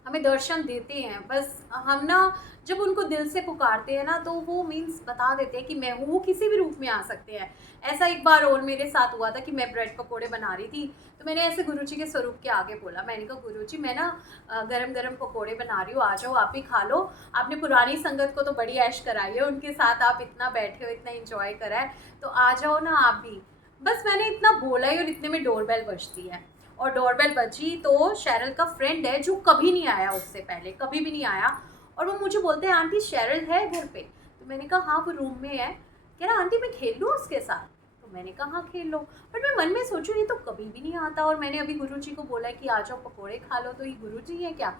हमें दर्शन देते हैं। बस हम ना जब उनको दिल से पुकारते हैं ना, तो वो मीन्स बता देते हैं कि मैं हूँ। वो किसी भी रूप में आ सकते हैं। ऐसा एक बार और मेरे साथ हुआ था कि मैं ब्रेड पकोड़े बना रही थी, तो मैंने ऐसे गुरुजी के स्वरूप के आगे बोला, मैंने कहा गुरुजी मैं ना गरम गरम पकोड़े बना रही हूँ, आ जाओ आप ही खा लो। आपने पुरानी संगत को तो बड़ी ऐश कराई है, उनके साथ आप इतना बैठे हो, इतना इंजॉय करा है, तो आ जाओ ना आप भी। बस मैंने इतना बोला ही, और इतने में डोरबेल बजती है। और डोरबेल बजी तो शेरल का फ्रेंड है जो कभी नहीं आया, उससे पहले कभी भी नहीं आया, और वो मुझे बोलते हैं आंटी शेरल है घर पे। तो मैंने कहा हाँ वो रूम में है। कह रहा आंटी मैं खेल लूँ उसके साथ। तो मैंने कहा हाँ खेल लो। बट मैं मन में सोचूं ये तो कभी भी नहीं आता, और मैंने अभी गुरुजी को बोला कि आ जाओ पकोड़े खा लो, तो ये गुरुजी है क्या।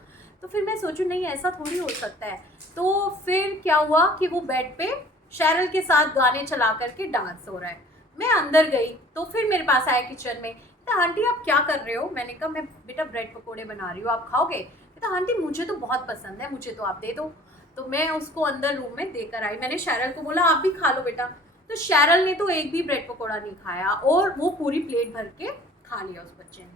तो फिर मैं सोचूं नहीं ऐसा थोड़ी हो सकता है। तो फिर क्या हुआ कि वो बेड पे शेरल के साथ गाने चला करके डांस हो रहा है। मैं अंदर गई तो फिर मेरे पास आया किचन में, कहता आंटी आप क्या कर रहे हो। मैंने कहा मैं बेटा ब्रेड पकोड़े बना रही हूँ, आप खाओगे। कहता आंटी मुझे तो बहुत पसंद है, मुझे तो आप दे दो। तो मैं उसको अंदर रूम में देकर आई। मैंने शेरल को बोला आप भी खा लो बेटा। तो शेरल ने तो एक भी ब्रेड पकोड़ा नहीं खाया, और वो पूरी प्लेट भर के खा लिया उस बच्चे ने,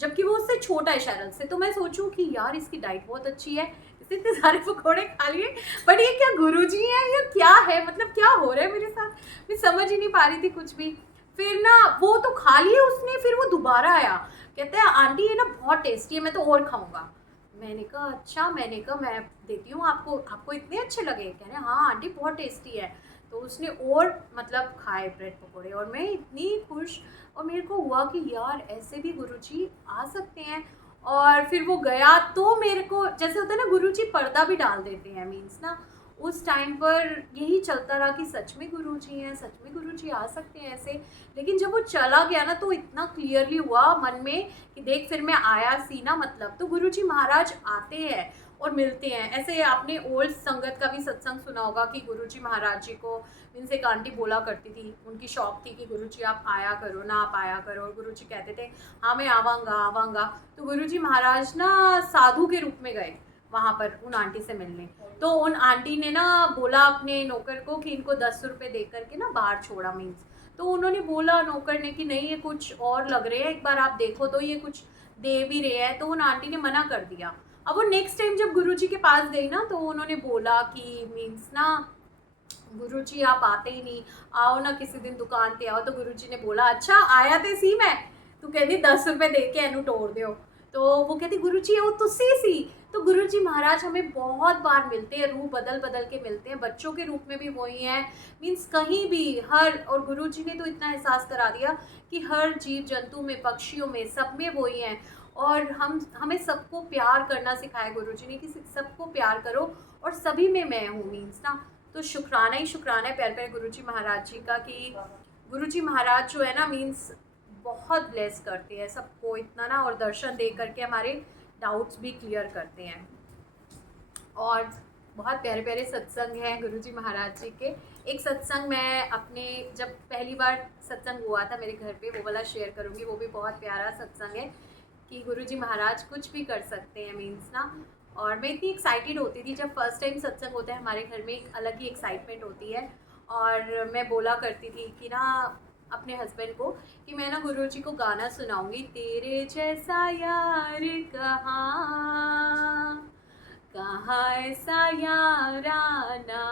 जबकि वो उससे छोटा है शेरल से। तो मैं सोचूं कि यार इसकी डाइट बहुत अच्छी है, इसने इतने सारे पकोड़े खा लिए, बट ये क्या गुरुजी है या क्या है, मतलब क्या हो रहा है मेरे साथ, मैं समझ ही नहीं पा रही थी कुछ भी। फिर ना वो तो खा लिए उसने, फिर वो दोबारा आया, कहता है आंटी ये ना बहुत टेस्टी है, मैं तो और खाऊंगा। मैंने कहा अच्छा, मैंने कहा मैं देती हूँ आपको, आपको इतने अच्छे लगे। कह रहे हाँ आंटी बहुत टेस्टी है। तो उसने और मतलब खाए ब्रेड पकोड़े, और मैं इतनी खुश। और मेरे को हुआ कि यार ऐसे भी गुरुजी आ सकते हैं। और फिर वो गया तो मेरे को जैसे होता है ना, गुरुजी पर्दा भी डाल देते हैं, मीन्स ना उस टाइम पर यही चलता रहा कि सच में गुरुजी हैं, सच में गुरुजी आ सकते हैं ऐसे। लेकिन जब वो चला गया ना, तो इतना क्लियरली हुआ मन में कि देख फिर मैं आया सी ना, मतलब तो गुरुजी महाराज आते हैं और मिलते हैं। ऐसे आपने ओल्ड संगत का भी सत्संग सुना होगा कि गुरुजी महाराज जी को मीन्स एक आंटी बोला करती थी, उनकी शौक थी कि गुरुजी आप आया करो ना, आप आया करो। और गुरुजी कहते थे हाँ मैं आवांगा आवांगा। तो गुरुजी महाराज ना साधु के रूप में गए वहाँ पर उन आंटी से मिलने। तो उन आंटी ने ना बोला अपने नौकर को कि इनको 10 रुपये दे करके ना बाहर छोड़ा, मीन्स। तो उन्होंने बोला नौकर ने कि नहीं ये कुछ और लग रहे हैं, एक बार आप देखो तो ये कुछ दे भी रहे हैं। तो उन आंटी ने मना कर दिया। अब वो नेक्स्ट टाइम जब गुरुजी के पास गई ना, तो उन्होंने बोला कि मीन्स ना गुरुजी आप आते ही नहीं, आओ ना किसी दिन दुकान पे आओ। तो गुरुजी ने बोला अच्छा आया ते सी मैं, तू कहती 10 रुपये दे के एनू तोड़ दो। तो वो कहती गुरुजी वो तुसी सी। तो गुरुजी महाराज हमें बहुत बार मिलते हैं, रूप बदल बदल के मिलते हैं, बच्चों के रूप में भी वही हैं, मीन्स कहीं भी हर। और गुरुजी ने तो इतना एहसास करा दिया कि हर जीव जंतु में, पक्षियों में, सब में वही हैं। और हमें सबको प्यार करना सिखाया गुरुजी ने कि सबको प्यार करो, और सभी में मैं हूँ, मीन्स ना। तो शुक्राना ही शुक्राना है प्यारे प्यारे गुरुजी महाराज जी का कि गुरुजी महाराज जो है ना, मीन्स बहुत ब्लेस करते हैं सबको इतना ना, और दर्शन दे करके हमारे डाउट्स भी क्लियर करते हैं। और बहुत प्यारे प्यारे सत्संग हैं गुरुजी महाराज जी के। एक सत्संग मैं अपने जब पहली बार सत्संग हुआ था मेरे घर पे, वो वाला शेयर करूँगी। वो भी बहुत प्यारा सत्संग है कि गुरुजी महाराज कुछ भी कर सकते हैं, मीन्स ना। और मैं इतनी एक्साइटेड होती थी जब फर्स्ट टाइम सत्संग होता है हमारे घर में, एक अलग ही एक्साइटमेंट होती है। और मैं बोला करती थी कि ना अपने हस्बैंड को कि मैं ना गुरुजी को गाना सुनाऊंगी, तेरे जैसा यार कहाँ कहाँ ऐसा याराना,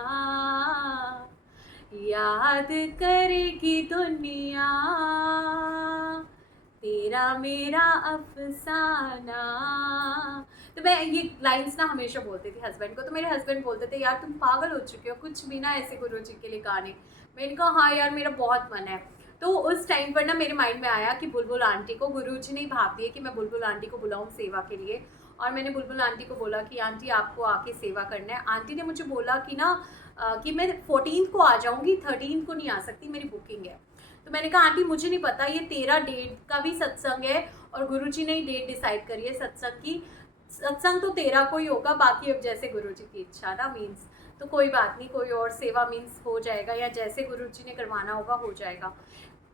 याद करेगी दुनिया तेरा मेरा अफसाना। तो मैं ये लाइंस ना हमेशा बोलती थी हस्बैंड को। तो मेरे हस्बैंड बोलते थे यार तुम पागल हो चुके हो, कुछ भी ना ऐसे गुरुजी के लिए गाने। मैंने कहा हाँ यार मेरा बहुत मन है। तो उस टाइम पर ना मेरे माइंड में आया कि बुलबुल आंटी को गुरुजी ने भाप दिए कि मैं बुलबुल आंटी को बुलाऊं सेवा के लिए। और मैंने बुलबुल आंटी को बोला कि आंटी आपको आके सेवा करना है। आंटी ने मुझे बोला कि ना कि मैं 14 को आ जाऊंगी, 13 को नहीं आ सकती, मेरी बुकिंग है। तो मैंने कहा आंटी मुझे नहीं पता, ये 13 डेट का भी सत्संग है और गुरुजी ने ही डेट डिसाइड करी है सत्संग की। सत्संग तो तेरा कोई होगा, बाकी अब जैसे गुरुजी की इच्छा ना मीन्स, तो कोई बात नहीं, कोई और सेवा मीन्स हो जाएगा, या जैसे गुरुजी ने करवाना होगा हो जाएगा।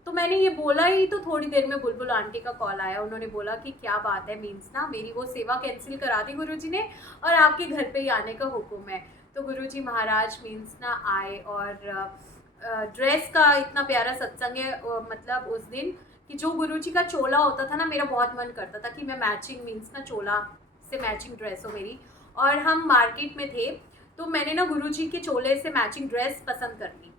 तो मैंने ये बोला ही तो थोड़ी देर में बुलबुल आंटी का कॉल आया। उन्होंने बोला कि क्या बात है, मीन्स ना मेरी वो सेवा कैंसिल करा दी गुरुजी ने और आपके घर पे ही आने का हुक्म है। तो गुरुजी महाराज मीन्स ना आए, और ड्रेस का इतना प्यारा सत्संग है, मतलब उस दिन कि जो गुरुजी का चोला होता था ना, मेरा बहुत मन करता था कि मैं मैचिंग मीन्स ना चोला से मैचिंग ड्रेस हो मेरी। और हम मार्केट में थे, तो मैंने ना गुरुजी के चोले से मैचिंग ड्रेस पसंद कर ली।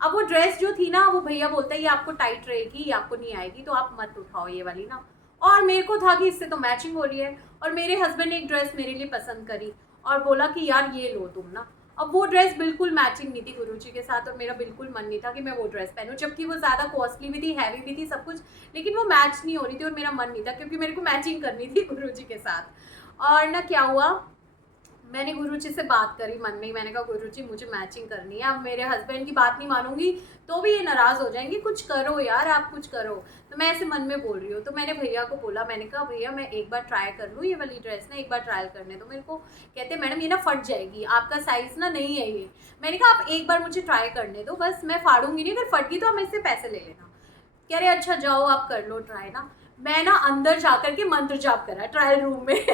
अब वो ड्रेस जो थी ना, वो भैया बोलता है ये आपको टाइट रहेगी, ये आपको नहीं आएगी, तो आप मत उठाओ ये वाली ना। और मेरे को था कि इससे तो मैचिंग हो रही है, और मेरे हस्बैंड ने एक ड्रेस मेरे लिए पसंद करी और बोला कि यार ये लो तुम ना। अब वो ड्रेस बिल्कुल मैचिंग नहीं थी गुरुजी के साथ, और मेरा बिल्कुल मन नहीं था कि मैं वो ड्रेस पहनूं, जबकि वो ज़्यादा कॉस्टली भी थी, हैवी भी थी, सब कुछ, लेकिन वो मैच नहीं हो रही थी और मेरा मन नहीं था, क्योंकि मेरे को मैचिंग करनी थी गुरुजी के साथ। और ना क्या हुआ, मैंने गुरुजी से बात करी मन में ही, मैंने कहा गुरुजी मुझे मैचिंग करनी है, अब मेरे हस्बैंड की बात नहीं मानूंगी तो भी ये नाराज़ हो जाएंगे, कुछ करो यार, आप कुछ करो। तो मैं ऐसे मन में बोल रही हूँ, तो मैंने भैया को बोला, मैंने कहा भैया मैं एक बार ट्राई कर लूँ ये वाली ड्रेस ना, एक बार ट्रायल करने दो मेरे को। कहते मैडम ये ना फट जाएगी, आपका साइज़ ना नहीं है ये। मैंने कहा आप एक बार मुझे ट्राई करने दो, बस मैं फाड़ूंगी नहीं, अगर फट गई तो आप मुझसे पैसे ले लेना। कह रहे अच्छा जाओ आप कर लो ट्राई ना। मैं ना अंदर जाकर के मंत्र जाप करा ट्रायल रूम में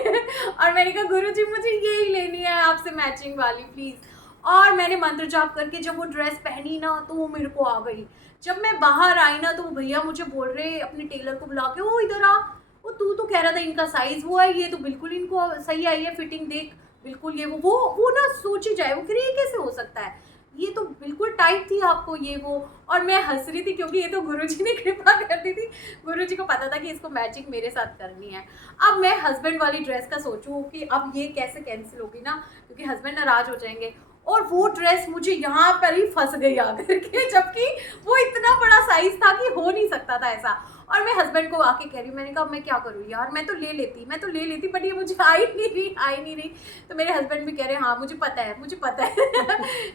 और मैंने कहा गुरुजी मुझे यही लेनी है आपसे मैचिंग वाली प्लीज़। और मैंने मंत्र जाप करके जब वो ड्रेस पहनी ना, तो वो मेरे को आ गई। जब मैं बाहर आई ना, तो वो भैया मुझे बोल रहे अपने टेलर को बुला के, ओ इधर आ, वो तू तो कह रहा था इनका साइज़ वो है, ये तो बिल्कुल इनको सही आई है फिटिंग, देख बिल्कुल ये वो ना सोच ही जाए, वो कह रही ये कैसे हो सकता है, ये तो बिल्कुल टाइट थी आपको ये वो। और मैं हंस रही थी क्योंकि ये तो गुरुजी ने कृपा कर दी थी, गुरुजी को पता था कि इसको मैचिंग मेरे साथ करनी है। अब मैं हस्बैंड वाली ड्रेस का सोचूं कि अब ये कैसे कैंसिल होगी ना, क्योंकि हस्बैंड नाराज हो जाएंगे, और वो ड्रेस मुझे यहाँ पर ही फंस गई आकर के, जबकि वो इतना बड़ा साइज था कि हो नहीं सकता था ऐसा। और मैं हस्बैंड को आके कह रही हूँ, मैंने कहा मैं क्या करूँ यार, मैं तो ले लेती बट ये मुझे आई नहीं रही। तो मेरे हस्बैंड भी कह रहे हैं हाँ मुझे पता है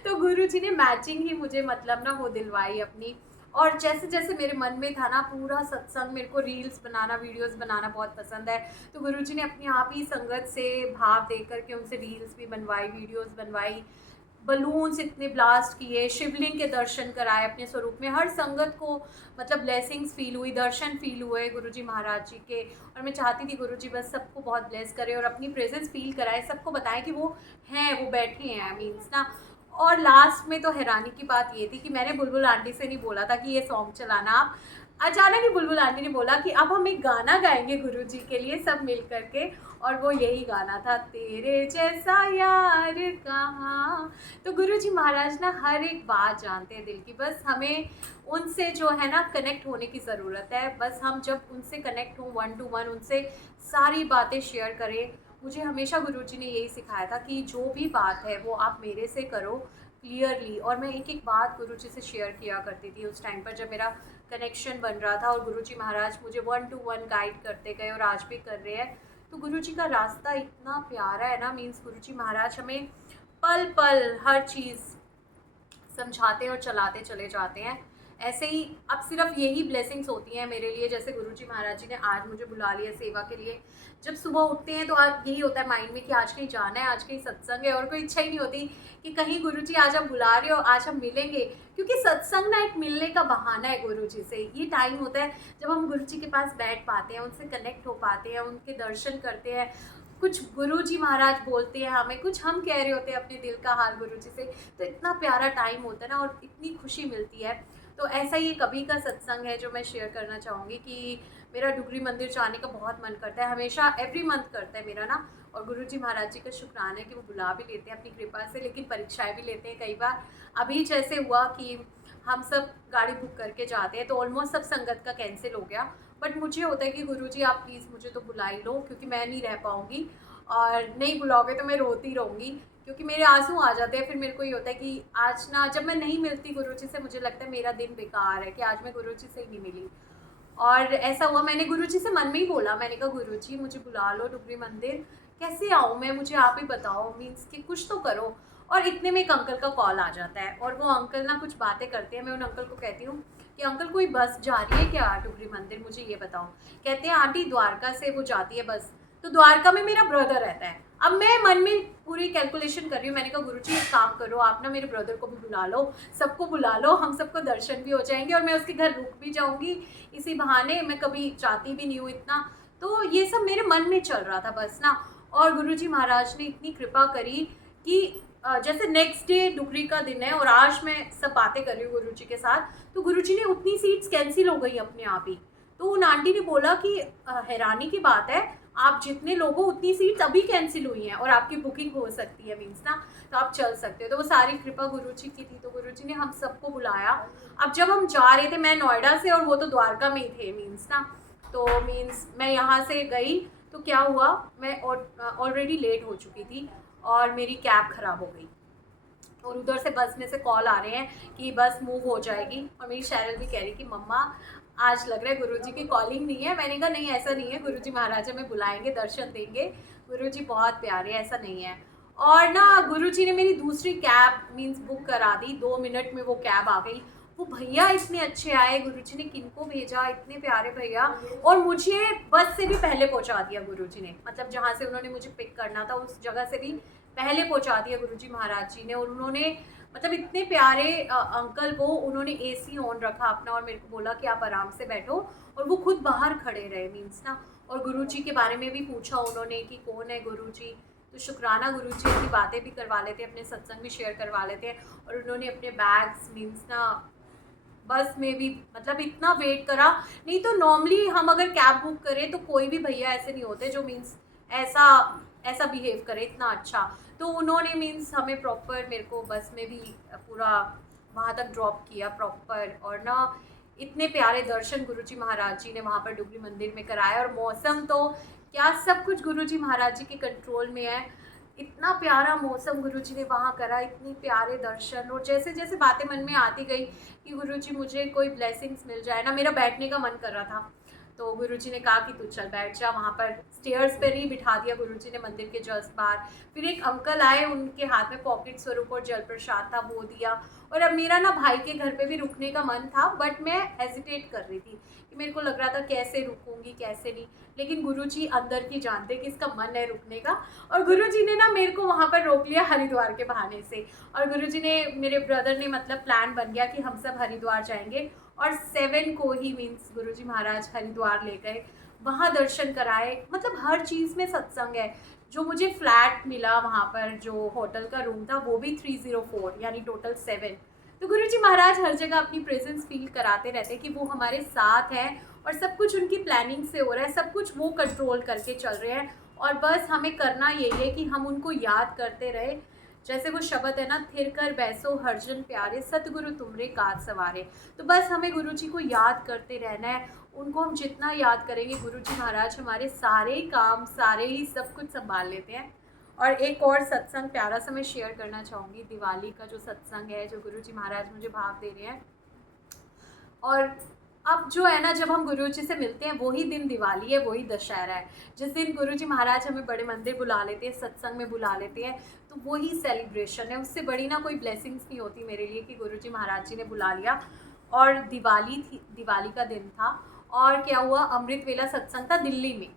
तो गुरुजी ने मैचिंग ही मुझे मतलब ना वो दिलवाई अपनी। और जैसे जैसे मेरे मन में था ना पूरा सत्संग, मेरे को रील्स बनाना वीडियोस बनाना बहुत पसंद है, तो गुरुजी ने अपने आप ही संगत से भाव दे करके उनसे रील्स भी बनवाई, वीडियोस बनवाई, बलून्स इतने ब्लास्ट किए, शिवलिंग के दर्शन कराए अपने स्वरूप में, हर संगत को मतलब ब्लेसिंग्स फील हुई, दर्शन फील हुए गुरुजी महाराज जी के। और मैं चाहती थी गुरुजी बस सबको बहुत ब्लेस करे और अपनी प्रेजेंस फील कराए, सबको बताएं कि वो हैं, वो बैठे हैं मीन्स ना। और लास्ट में तो हैरानी की बात ये थी कि मैंने बुलबुल आंटी से नहीं बोला था कि ये सॉन्ग चलाना आप, अचानक ही बुलबुल आंटी ने बोला कि अब हम एक गाना गाएंगे गुरुजी के लिए सब मिल करके, और वो यही गाना था, तेरे जैसा यार कहाँ। तो गुरुजी महाराज ना हर एक बात जानते हैं दिल की, बस हमें उनसे जो है ना कनेक्ट होने की ज़रूरत है। बस हम जब उनसे कनेक्ट हों 1 to 1, उनसे सारी बातें शेयर करें। मुझे हमेशा गुरुजी ने यही सिखाया था कि जो भी बात है वो आप मेरे से करो क्लियरली। और मैं एक एक बात गुरुजी से शेयर किया करती थी उस टाइम पर जब मेरा कनेक्शन बन रहा था, और गुरुजी महाराज मुझे 1 to 1 गाइड करते गए और आज भी कर रहे हैं। तो गुरुजी का रास्ता इतना प्यारा है ना, मीन्स गुरुजी महाराज हमें पल पल हर चीज़ समझाते और चलाते चले जाते हैं। ऐसे ही अब सिर्फ यही ब्लेसिंग्स होती हैं मेरे लिए, जैसे गुरुजी महाराज जी ने आज मुझे बुला लिया सेवा के लिए। जब सुबह उठते हैं तो आज यही होता है माइंड में कि आज कहीं जाना है, आज कहीं सत्संग है, और कोई इच्छा ही नहीं होती कि कहीं गुरुजी आज हम बुला रहे हो, आज हम मिलेंगे, क्योंकि सत्संग ना एक मिलने का बहाना है गुरुजी से। ये टाइम होता है जब हम गुरुजी के पास बैठ पाते हैं, उनसे कनेक्ट हो पाते हैं, उनके दर्शन करते हैं, कुछ गुरुजी महाराज बोलते हैं हमें, कुछ हम कह रहे होते हैं अपने दिल का हाल गुरुजी से। तो इतना प्यारा टाइम होता है ना, और इतनी खुशी मिलती है। तो ऐसा ही एक अभी का सत्संग है जो मैं शेयर करना चाहूँगी कि मेरा डुगरी मंदिर जाने का बहुत मन करता है, हमेशा एवरी मंथ करता है मेरा ना। और गुरुजी महाराज जी का शुक्राना है कि वो बुला भी लेते हैं अपनी कृपा से, लेकिन परीक्षाएं भी लेते हैं कई बार। अभी जैसे हुआ कि हम सब गाड़ी बुक करके जाते हैं, तो ऑलमोस्ट सब संगत का कैंसिल हो गया, बट मुझे होता है कि गुरुजी आप प्लीज़ मुझे तो बुला ही लो, क्योंकि मैं नहीं रह पाऊँगी, और नहीं बुलाओगे तो मैं रोती रहूँगी, क्योंकि मेरे आंसू आ जाते हैं। फिर मेरे को ये होता है कि आज ना जब मैं नहीं मिलती गुरुजी से, मुझे लगता है मेरा दिन बेकार है कि आज मैं गुरुजी से ही नहीं मिली। और ऐसा हुआ, मैंने गुरुजी से मन में ही बोला, मैंने कहा गुरुजी मुझे बुला लो डुगरी मंदिर, कैसे आऊँ मैं, मुझे आप ही बताओ, मीन्स कि कुछ तो करो। और इतने में एक अंकल का कॉल आ जाता है, और वो अंकल ना कुछ बातें करते हैं। मैं उन अंकल को कहती हूँ कि अंकल कोई बस जा रही है क्या डुगरी मंदिर, मुझे ये बताओ। कहते हैं आंटी द्वारका से वो जाती है बस। तो द्वारका में मेरा ब्रदर रहता है। अब मैं मन में पूरी कैलकुलेशन कर रही हूँ, मैंने कहा गुरुजी एक काम करो, आप ना मेरे ब्रदर को भी बुला लो, सबको बुला लो, हम सबको दर्शन भी हो जाएंगे और मैं उसके घर रुक भी जाऊँगी, इसी बहाने मैं कभी जाती भी नहीं हूँ इतना। तो ये सब मेरे मन में चल रहा था बस ना। और गुरुजी महाराज ने इतनी कृपा करी कि जैसे नेक्स्ट डे डुगरी का दिन है और आज मैं सब बातें कर रही हूँ गुरुजी के साथ, तो गुरुजी ने उतनी सीट्स कैंसिल हो गई अपने आप ही। तो उन आंटी ने बोला कि हैरानी की बात है, आप जितने लोग हो उतनी सीट्स अभी कैंसिल हुई हैं और आपकी बुकिंग हो सकती है, मीन्स ना, तो आप चल सकते हो। तो वो सारी कृपा गुरुजी की थी, तो गुरुजी ने हम सबको बुलाया। अब जब हम जा रहे थे, मैं नोएडा से और वो तो द्वारका में ही थे, मीन्स ना, तो मीन्स मैं यहाँ से गई तो क्या हुआ, मैं ऑलरेडी लेट हो चुकी थी और मेरी कैब ख़राब हो गई और उधर से बस में से कॉल आ रहे हैं कि बस मूव हो जाएगी। और मेरी शैरल भी कह रही कि मम्मा आज लग रहा है गुरुजी की कॉलिंग नहीं है। मैंने कहा नहीं ऐसा नहीं है, गुरुजी महाराज हमें बुलाएंगे, दर्शन देंगे, गुरुजी बहुत प्यारे, ऐसा नहीं है। और ना गुरुजी ने मेरी दूसरी कैब मीन्स बुक करा दी, 2 मिनट में वो कैब आ गई। वो भैया इतने अच्छे आए, गुरुजी ने किनको भेजा, इतने प्यारे भैया, और मुझे बस से भी पहले पहुंचा दिया गुरुजी ने, मतलब जहाँ से उन्होंने मुझे पिक करना था उस जगह से भी पहले पहुंचा दिया गुरुजी महाराज जी ने। और उन्होंने मतलब इतने प्यारे अंकल, वो उन्होंने एसी ऑन रखा अपना और मेरे को बोला कि आप आराम से बैठो, और वो खुद बाहर खड़े रहे, मीन्स ना। और गुरुजी के बारे में भी पूछा उन्होंने कि कौन है गुरुजी, तो शुक्राना गुरुजी की बातें भी करवा लेते, अपने सत्संग भी शेयर करवा लेते हैं। और उन्होंने अपने बैग्स मीन्स ना बस में भी मतलब इतना वेट करा, नहीं तो नॉर्मली हम अगर कैब बुक करें तो कोई भी भैया ऐसे नहीं होते जो मीन्स ऐसा ऐसा बिहेव करे इतना अच्छा। तो उन्होंने मीन्स हमें प्रॉपर, मेरे को बस में भी पूरा वहाँ तक ड्रॉप किया प्रॉपर। और ना इतने प्यारे दर्शन गुरुजी महाराज जी ने वहाँ पर डुगरी मंदिर में कराया। और मौसम तो क्या, सब कुछ गुरुजी महाराज जी के कंट्रोल में है। इतना प्यारा मौसम गुरुजी ने वहाँ करा, इतने प्यारे दर्शन। और जैसे जैसे बातें मन में आती गई कि गुरुजी मुझे कोई ब्लेसिंग्स मिल जाए ना, मेरा बैठने का मन कर रहा था, तो गुरुजी ने कहा कि तू चल बैठ जा। वहाँ पर स्टेयर्स पर ही बिठा दिया गुरुजी ने मंदिर के जस्ट बाहर। फिर एक अंकल आए, उनके हाथ में पॉकेट स्वरूप और जल प्रसाद था, वो दिया। और अब मेरा ना भाई के घर पे भी रुकने का मन था, बट मैं हेजिटेट कर रही थी कि मेरे को लग रहा था कैसे रुकूंगी कैसे नहीं, लेकिन गुरुजी अंदर की जानते कि इसका मन है रुकने का। और गुरुजी ने ना मेरे को वहाँ पर रोक लिया हरिद्वार के बहाने से। और गुरुजी ने, मेरे ब्रदर ने, मतलब प्लान बन गया कि हम सब हरिद्वार जाएंगे। और 7 को ही मीन्स गुरुजी महाराज हरिद्वार ले गए, वहाँ दर्शन कराए, मतलब हर चीज़ में सत्संग है। जो मुझे फ्लैट मिला वहाँ पर, जो होटल का रूम था वो भी 304, यानी टोटल 7। तो गुरुजी महाराज हर जगह अपनी प्रेजेंस फील कराते रहते कि वो हमारे साथ हैं और सब कुछ उनकी प्लानिंग से हो रहा है, सब कुछ वो कंट्रोल करके चल रहे हैं। और बस हमें करना यही है कि हम उनको याद करते रहे। जैसे वो शब्द है ना, थिर कर बैसो हरजन प्यारे, सतगुरु तुमरे काज सवारे। तो बस हमें गुरुजी को याद करते रहना है। उनको हम जितना याद करेंगे, गुरुजी महाराज हमारे सारे काम, सारे ही सब कुछ संभाल लेते हैं। और एक और सत्संग प्यारा सा मैं शेयर करना चाहूँगी, दिवाली का जो सत्संग है, जो गुरुजी महाराज मुझे भाव दे रहे हैं। और अब जो है ना, जब हम गुरुजी से मिलते हैं वही दिन दिवाली है, वही दशहरा है। जिस दिन गुरुजी महाराज हमें बड़े मंदिर बुला लेते हैं, सत्संग में बुला लेते हैं, तो वही सेलिब्रेशन है। उससे बड़ी ना कोई ब्लेसिंग्स नहीं होती मेरे लिए कि गुरुजी महाराज जी ने बुला लिया। और दिवाली थी, दिवाली का दिन था। और क्या हुआ, अमृत वेला सत्संग था दिल्ली में।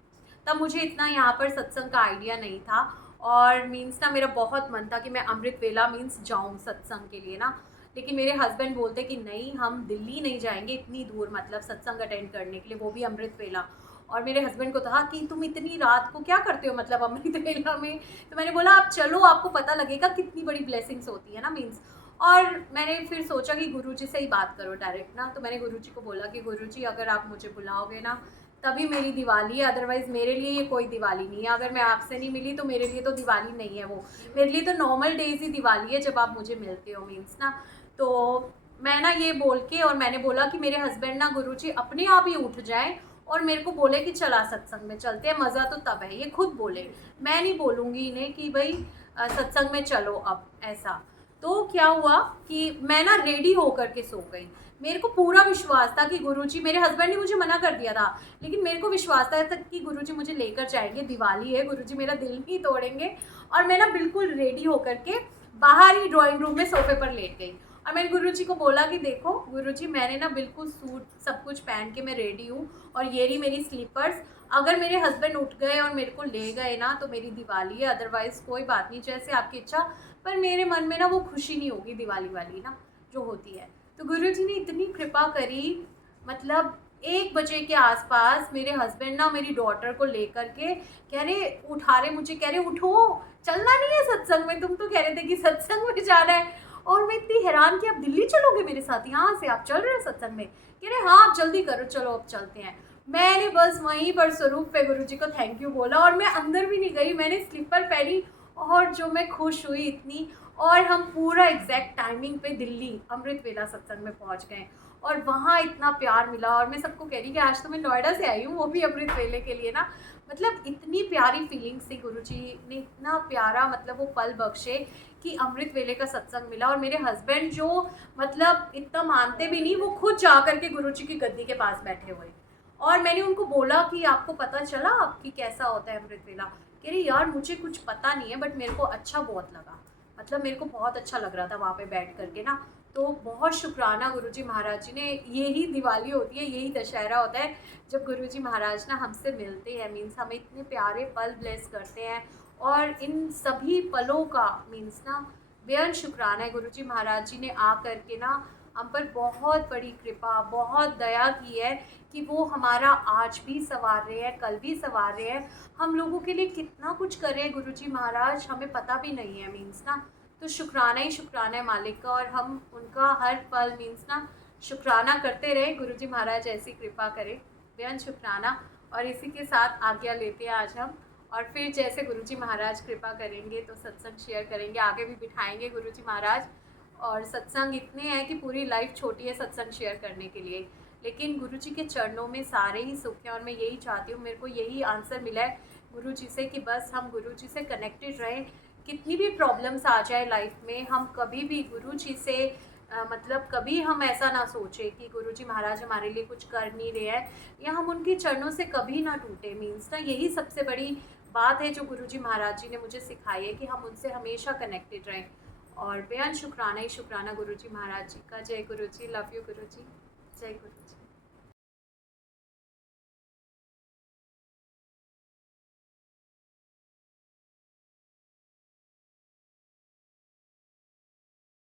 तब मुझे इतना यहाँ पर सत्संग का आइडिया नहीं था। और मीन्स ना मेरा बहुत मन था कि मैं अमृत वेला मीन्स जाऊँ सत्संग के लिए ना, लेकिन मेरे हस्बैंड बोलते कि नहीं, हम दिल्ली नहीं जाएंगे इतनी दूर, मतलब सत्संग अटेंड करने के लिए, वो भी अमृत वेला। और मेरे हस्बैंड को था कि तुम इतनी रात को क्या करते हो, मतलब अमृत वेला में। तो मैंने बोला आप चलो, आपको पता लगेगा कितनी बड़ी ब्लेसिंग्स होती है ना, मीन्स। और मैंने फिर सोचा कि गुरुजी से ही बात करो डायरेक्ट ना। तो मैंने गुरुजी को बोला कि गुरुजी अगर आप मुझे बुलाओगे ना तभी मेरी दिवाली है, अदरवाइज़ मेरे लिए ये कोई दिवाली नहीं है। अगर मैं आपसे नहीं मिली तो मेरे लिए तो दिवाली नहीं है, वो मेरे लिए तो नॉर्मल डेज ही दिवाली है जब आप मुझे मिलते हो, मीन्स ना। तो मैं ना ये बोल के, और मैंने बोला कि मेरे हस्बैंड ना गुरुजी अपने आप ही उठ जाए और मेरे को बोले कि चला सत्संग में चलते हैं, मज़ा तो तब है। ये खुद बोले, मैं नहीं बोलूँगी इन्हें कि भाई सत्संग में चलो अब, ऐसा। तो क्या हुआ कि मैं ना रेडी होकर के सो गई। मेरे को पूरा विश्वास था कि गुरुजी, मेरे हस्बैंड ने मुझे मना कर दिया था, लेकिन मेरे को विश्वास था कि गुरुजी मुझे लेकर जाएंगे, दिवाली है, गुरुजी मेरा दिल नहीं तोड़ेंगे। और मैं ना बिल्कुल रेडी होकर के बाहर ही ड्राइंग रूम में सोफे पर लेट गई। और मैंने गुरुजी को बोला कि देखो गुरुजी, मैंने ना बिल्कुल सूट सब कुछ पहन के मैं रेडी हूँ, और ये रही मेरी स्लीपर्स। अगर मेरे हस्बैंड उठ गए और मेरे को ले गए ना तो मेरी दिवाली है, अदरवाइज़ कोई बात नहीं, जैसे आपकी इच्छा। पर मेरे मन में ना वो खुशी नहीं होगी दिवाली वाली ना जो होती है। तो गुरुजी ने इतनी कृपा करी, मतलब 1 बजे के आसपास मेरे हस्बैंड ना मेरी डॉटर को लेकर के कह रहे, उठा रहे मुझे, कह रहे उठो, चलना नहीं है सत्संग में, तुम तो कह रहे थे कि सत्संग में जाना है। और मैं इतनी हैरान कि आप दिल्ली चलोगे मेरे साथ, यहाँ से आप चल रहे हो सत्संग में? कह रहे हाँ आप जल्दी करो, चलो अब चलते हैं। मैंने बस वहीं पर स्वरूप पे गुरुजी को थैंक यू बोला, और मैं अंदर भी नहीं गई, मैंने स्लीपर पहनी, और जो मैं खुश हुई इतनी। और हम पूरा एग्जैक्ट टाइमिंग पे दिल्ली अमृत वेला सत्संग में पहुंच गए, और वहाँ इतना प्यार मिला। और मैं सबको कह रही कि आज तो मैं नोएडा से आई हूँ, वो भी अमृत वेले के लिए ना। मतलब इतनी प्यारी फीलिंग्स थी, गुरुजी ने इतना प्यारा मतलब वो पल बख्शे कि अमृत वेले का सत्संग मिला। और मेरे हस्बैंड जो मतलब इतना मानते भी नहीं, वो खुद जा करके गुरुजी की गद्दी के पास बैठे हुए। और मैंने उनको बोला कि आपको पता चला आपकी कैसा होता है अमृत वेला? कह रही यार मुझे कुछ पता नहीं है, बट मेरे को अच्छा बहुत लगा, मतलब मेरे को बहुत अच्छा लग रहा था वहाँ पे बैठ करके ना। तो बहुत शुक्राना गुरुजी महाराज जी ने। यही दिवाली होती है, यही दशहरा होता है जब गुरुजी महाराज ना हमसे मिलते हैं, मीन्स हमें इतने प्यारे पल ब्लेस करते हैं। और इन सभी पलों का मीन्स ना बेहद शुक्राना है, गुरुजी महाराज जी ने आ करके ना हम पर बहुत बड़ी कृपा, बहुत दया की है कि वो हमारा आज भी संवार रहे हैं, कल भी संवार रहे हैं। हम लोगों के लिए कितना कुछ कर रहे हैं गुरुजी महाराज, हमें पता भी नहीं है मीन्स ना। तो शुक्राना ही शुक्राना है मालिक का, और हम उनका हर पल मीन्स ना शुक्राना करते रहे। गुरुजी महाराज ऐसी कृपा करें, बेहद शुक्राना। और इसी के साथ आज्ञा लेते हैं आज हम, और फिर जैसे गुरुजी महाराज कृपा करेंगे तो सत्संग शेयर करेंगे, आगे भी बिठाएंगे गुरुजी महाराज। और सत्संग इतने हैं कि पूरी लाइफ छोटी है सत्संग शेयर करने के लिए, लेकिन गुरुजी के चरणों में सारे ही सुख हैं। और मैं यही चाहती हूँ, मेरे को यही आंसर मिला है गुरुजी से कि बस हम गुरुजी से कनेक्टेड रहें। कितनी भी प्रॉब्लम्स आ जाए लाइफ में, हम कभी भी गुरुजी से मतलब कभी हम ऐसा ना सोचें कि गुरुजी महाराज हमारे लिए कुछ कर नहीं रहे हैं, या हम उनके चरणों से कभी ना टूटे। मीन्स ना यही सबसे बड़ी बात है जो गुरुजी महाराज जी ने मुझे सिखाई है कि हम उनसे हमेशा कनेक्टेड रहें। और बेहद शुक्राना ही शुक्राना गुरुजी महाराज जी का। जय गुरुजी, लव यू गुरुजी, जय गुरुजी।